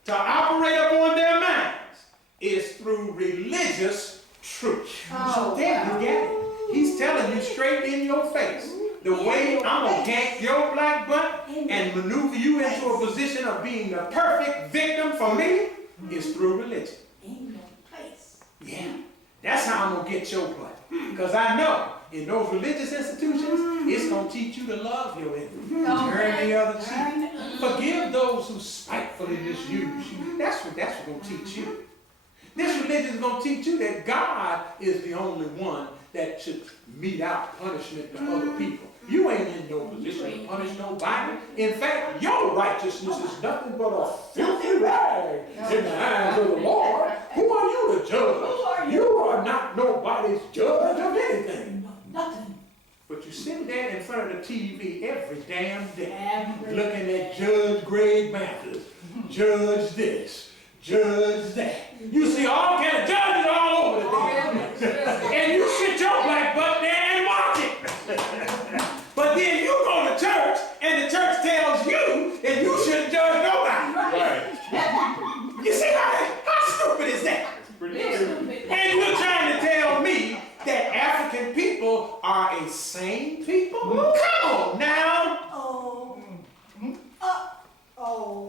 to operate upon their minds is through religious truth. So there you get it. He's telling you straight in your face. The way I'm going to gank your black butt and maneuver you into a position of being the perfect victim for me is through religion. Yeah, that's how I'm going to get your butt. Because I know in those religious institutions, it's going to teach you to love your enemy. Turn the other cheek. Forgive those who spitefully misuse you. That's what going to teach you. This religion is going to teach you that God is the only one that should mete out punishment to other people. You ain't in no position to punish nobody. In fact, your righteousness is nothing but a filthy rag in the eyes of the Lord. Who are you to judge? You are not nobody's judge of anything. Nothing. But you sit there in front of the TV every damn day, looking at Judge Greg Mathers, judge this, judge that. You see all kind of judges all over the damn place. And you sit your black butt there and watch it. But then you go to church and the church tells you that you shouldn't judge nobody. Right. You see how stupid is that? And you're trying to tell me that African people are a sane people? Come on now.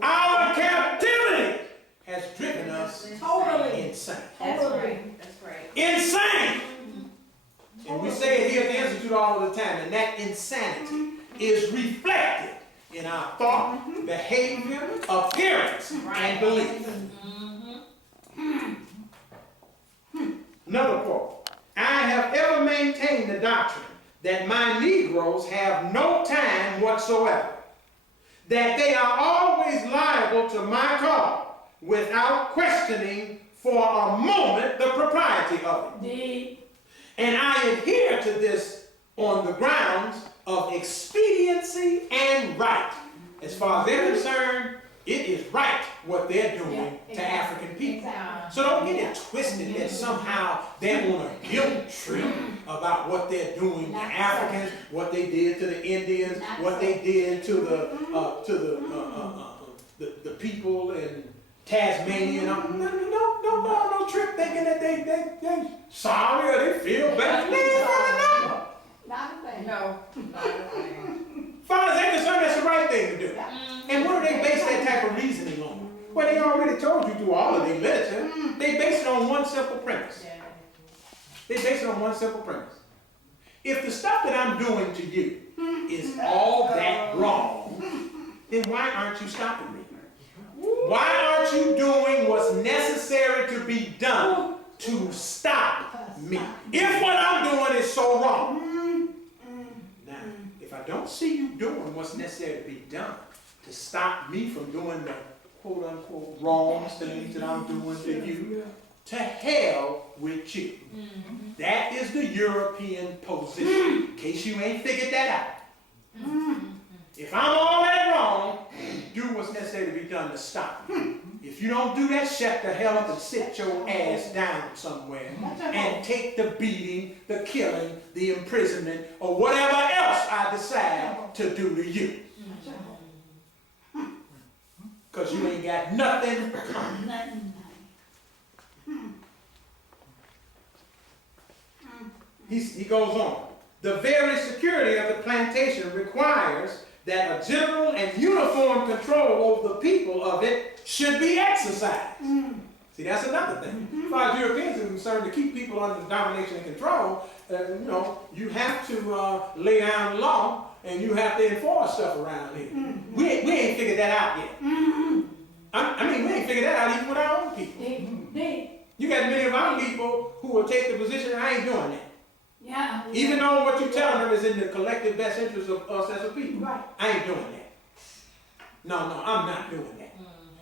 Our captivity has driven us insane. That's right. That's right. Insane. And we say it here at the Institute all the time, and that insanity is reflected in our thought, behavior, appearance, and belief. Another quote. I have ever maintained the doctrine that my Negroes have no time whatsoever, that they are always liable to my call without questioning for a moment the propriety of it. And I adhere to this on the grounds of expediency and right. As far as they're concerned, it is right what they're doing to African people. So don't get it twisted that somehow they're on a guilt trip about what they're doing to Africans, what they did to the Indians, what they did to the people in Tasmania. Don't go on no trip thinking that they sorry or they feel bad. Not a thing. No. As far as they're concerned, that's the right thing to do. And what do they base that type of reasoning on? Well, they already told you through all of their literature. They base it on one simple premise. They base it on one simple premise. If the stuff that I'm doing to you is all that wrong, then why aren't you stopping me? Why aren't you doing what's necessary to be done to stop me? If what I'm doing is so wrong. Now, if I don't see you doing what's necessary to be done to stop me from doing the quote-unquote wrong things that I'm doing to you, to hell with you. That is the European position, in case you ain't figured that out. If I'm all that wrong, do what's necessary to be done to stop me. If you don't do that, shut the hell up and sit your ass down somewhere and take the beating, the killing, the imprisonment, or whatever else I decide to do to you. Because you ain't got nothing coming. He goes on. The very security of the plantation requires that a general and uniform control over the people of it should be exercised. See, that's another thing. As far as Europeans are concerned, to keep people under domination and control, you have to lay down law and you have to enforce stuff around here. We ain't figured that out yet. I mean, we ain't figured that out even with our own people. You got many of our people who will take the position, I ain't doing that. Yeah. Even though what you're telling them is in the collective best interest of us as a people. Right. I ain't doing that. No, I'm not doing that.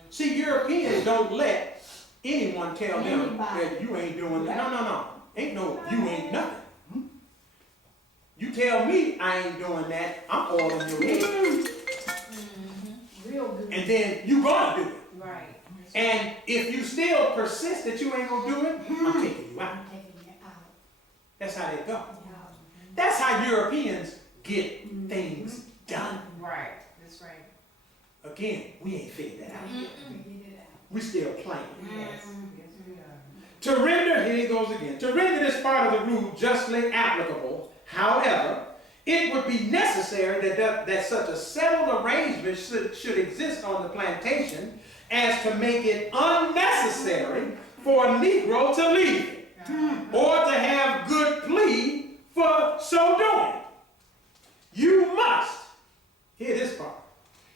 See, Europeans don't let anyone tell them that you ain't doing that. No. Ain't no, you ain't nothing. You tell me I ain't doing that, I'm all in your head. Real good. And then you gonna do it. Right. And if you still persist that you ain't gonna do it, I'm taking you out. That's how they go. That's how Europeans get things done. Right. That's right. Again, we ain't figured that out yet. We still playing. Yes. We are. To render, here he goes again, to render this part of the rule justly applicable, however, it would be necessary that such a settled arrangement should exist on the plantation as to make it unnecessary for a Negro to leave it, or to have good plea for so doing. You must, hear this part,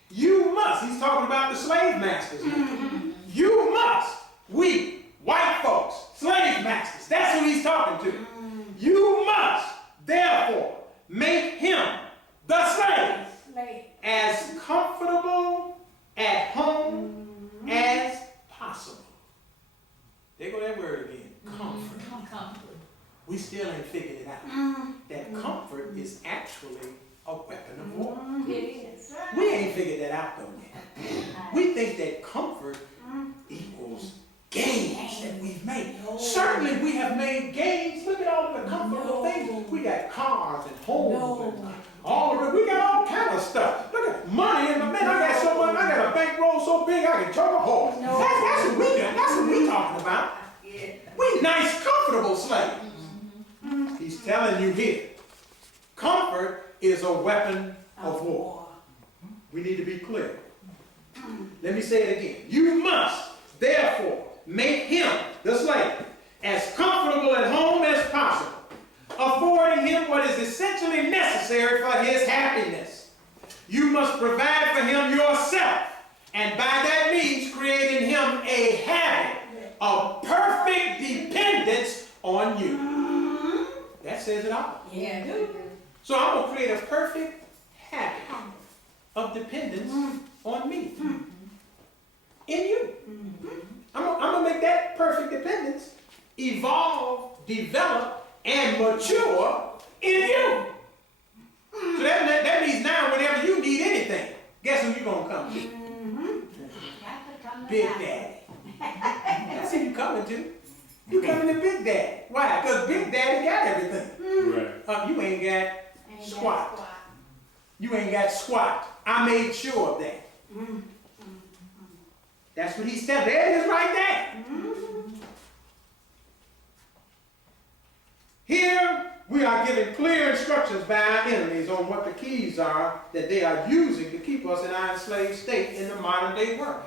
you must, he's talking about the slave masters now. You must, we, white folks, slave masters, that's who he's talking to. You must, therefore, make him, the slave, as comfortable at home as possible. There go that word again, comfort. We still ain't figured it out. That comfort is actually a weapon of war. It is. We ain't figured that out though yet. We think that comfort equals gains that we've made. Certainly we have made gains. Look at all the comfortable things. We got cars and homes and all of it. We got all kind of stuff. Look at money in the man. I got so much. I got a bankroll so big I can choke a horse. That's what we got. That's what we talking about. We nice, comfortable slaves. He's telling you here, comfort is a weapon of war. We need to be clear. Let me say it again. You must, therefore, make him, the slave, as comfortable at home as possible, affording him what is essentially necessary for his happiness. You must provide for him yourself And by that means creating him a habit of perfect dependence on you. That says it all. Yeah. So I'm going to create a perfect habit of dependence on me. In you. I'm going to make that perfect dependence evolve, develop, and mature in you. So that means now whenever you need anything, guess who you're going to come to? Big Daddy. That's who you coming to. You coming to Big Daddy. Why? Because Big Daddy got everything. Right. You ain't got squat. You ain't got squat. I made sure of that. That's what he said. There it is right there. Here we are given clear instructions by our enemies on what the keys are that they are using to keep us in our enslaved state in the modern day world.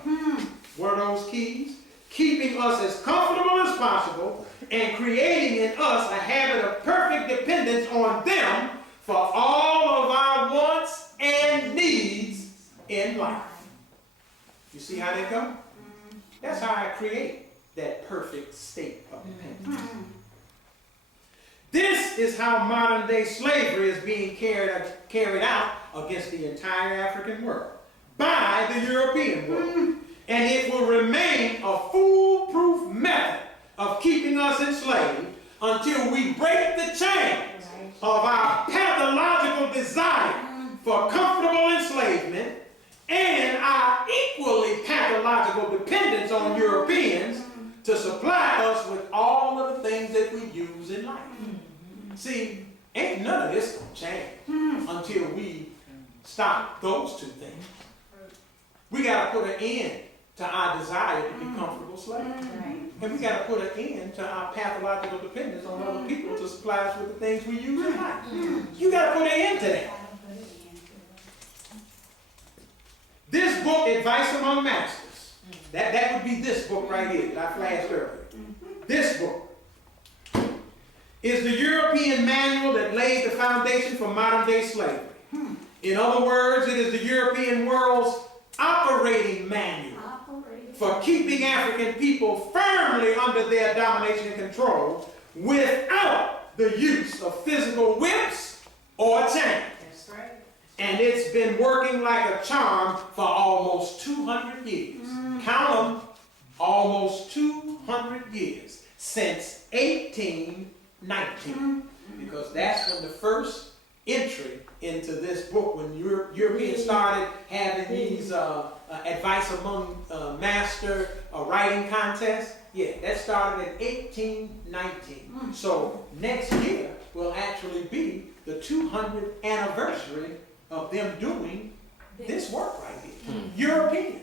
What are those keys? Keeping us as comfortable as possible and creating in us a habit of perfect dependence on them for all of our wants and needs in life. You see how they go? That's how I create that perfect state of dependence. This is how modern day slavery is being carried out against the entire African world by the European world. And it will remain a foolproof method of keeping us enslaved until we break the chains of our pathological desire for comfortable enslavement and our equally pathological dependence on Europeans to supply us with all of the things that we use in life. See, ain't none of this going to change until we stop those two things. We got to put an end to our desire to be comfortable slaves. And we got to put an end to our pathological dependence on other people to supply us with the things we use in life. You got to put an end to that. This book, Advice Among Masters, that would be this book right here that I flashed earlier. This book is the European manual that laid the foundation for modern day slavery. In other words, it is the European world's operating manual for keeping African people firmly under their domination and control without the use of physical whips or chains. That's right. And it's been working like a charm for almost 200 years. Count them, almost 200 years, since 1819. Because that's when the first entry into this book, when Europeans started having these advice among master writing contests. Yeah, that started in 1819. So next year will actually be the 200th anniversary of them doing this work right here. Europeans.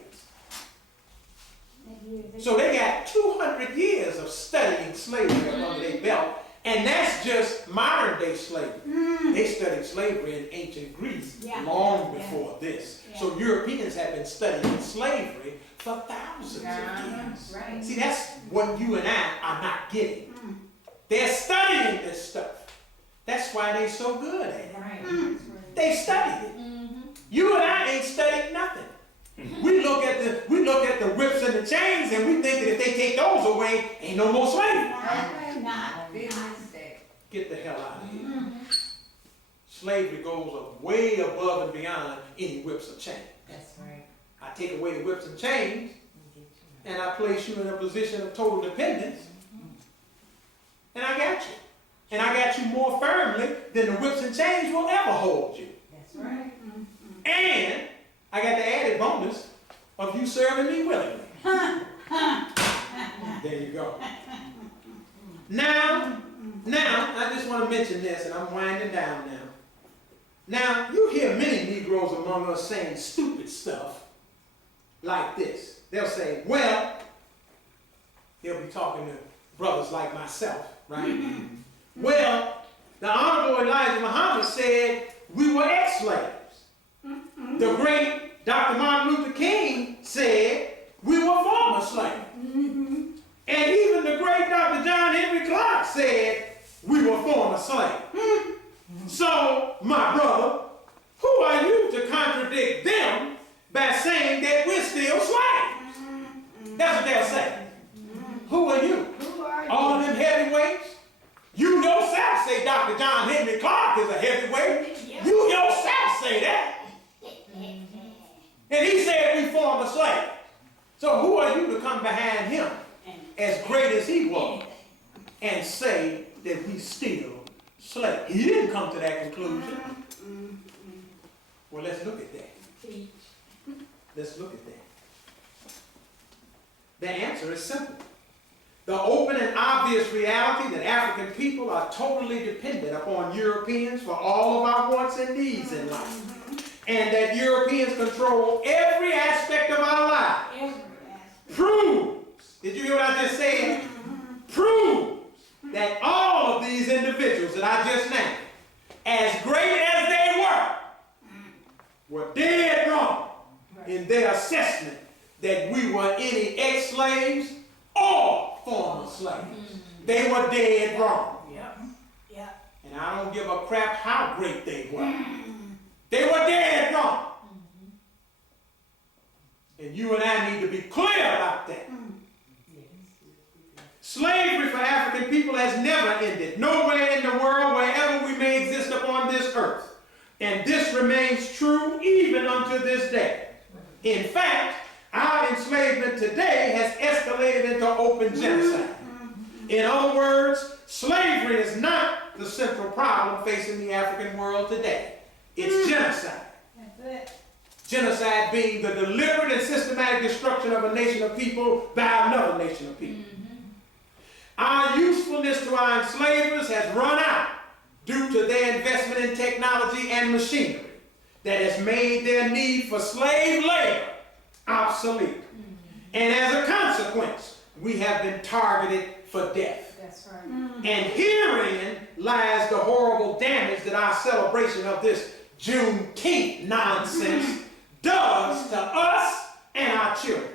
So they got 200 years of studying slavery under their belt, and that's just modern day slavery. They studied slavery in ancient Greece long before this. So Europeans have been studying slavery for thousands of years. Right. See, that's what you and I are not getting. They're studying this stuff. That's why they're so good at it. Right. They studied it. You and I ain't studied nothing. We look at the whips and the chains, and we think that if they take those away, ain't no more slavery. Big mistake. Get the hell out of here. Slavery goes way above and beyond any whips or chains. That's right. I take away the whips and chains, and I place you in a position of total dependence, and I got you. And I got you more firmly than the whips and chains will ever hold you. That's right. And I got the added bonus of you serving me willingly. There you go. Now, I just want to mention this, and I'm winding down now. Now, you hear many Negroes among us saying stupid stuff like this. They'll say, well, they'll be talking to brothers like myself, right? Well, the Honorable Elijah Muhammad said we were ex-slaves. The great Dr. Martin Luther King said we were former slaves. And even the great Dr. John Henry Clark said we were former slaves. So, my brother, who are you to contradict them by saying that we're still So who are you to come behind him, as great as he was, and say that we still slaves? He didn't come to that conclusion. Well, let's look at that. Let's look at that. The answer is simple. The open and obvious reality that African people are totally dependent upon Europeans for all of our wants and needs in life, and that Europeans control every aspect of our lives, proves, did you hear what I just said? Proves that all of these individuals that I just named, as great as they were dead wrong in their assessment that we were any ex-slaves or former slaves. They were dead wrong. And I don't give a crap how great they were. They were dead wrong. And you and I need to be clear about that. Slavery for African people has never ended, nowhere in the world, wherever we may exist upon this earth. And this remains true even unto this day. In fact, our enslavement today has escalated into open genocide. In other words, slavery is not the central problem facing the African world today. It's genocide. That's it. Genocide being the deliberate and systematic destruction of a nation of people by another nation of people. Our usefulness to our enslavers has run out due to their investment in technology and machinery that has made their need for slave labor obsolete. And as a consequence, we have been targeted for death. That's right. And herein lies the horrible damage that our celebration of this Juneteenth nonsense does to us and our children.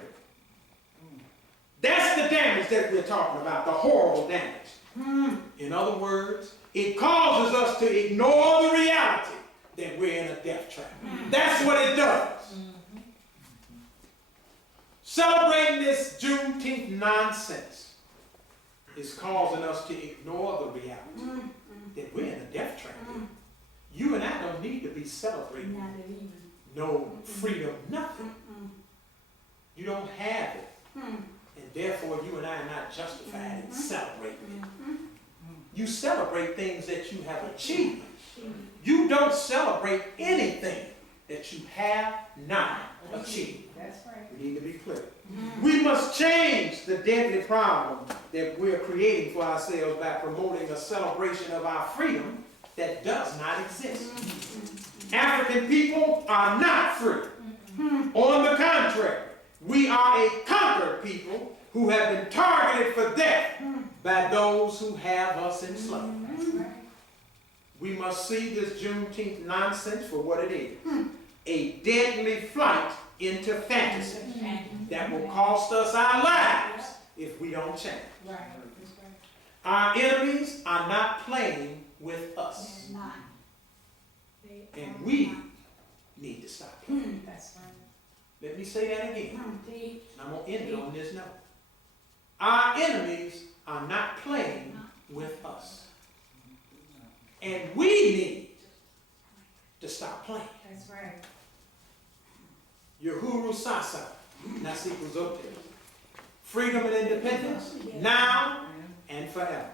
That's the damage that we're talking about, the horrible damage. In other words, it causes us to ignore the reality that we're in a death trap. That's what it does. Celebrating this Juneteenth nonsense is causing us to ignore the reality that we're in a death trap. You and I don't need to be celebrating no freedom, nothing. You don't have it. And therefore, you and I are not justified in celebrating it. You celebrate things that you have achieved. You don't celebrate anything that you have not achieved. That's right. We need to be clear. We must change the deadly problem that we're creating for ourselves by promoting a celebration of our freedom that does not exist. African people are not free. On the contrary, we are a conquered people who have been targeted for death by those who have us enslaved. That's right. We must see this Juneteenth nonsense for what it is. A deadly flight into fantasy that will cost us our lives if we don't change. Right. That's right. Our enemies are not playing with us. And we need to stop playing. That's right. Let me say that again. And I'm going to end it on this note. Our enemies are not playing with us. And we need to stop playing. That's right. Uhuru Sasa, Nasibu Zote. Freedom and independence, now and forever.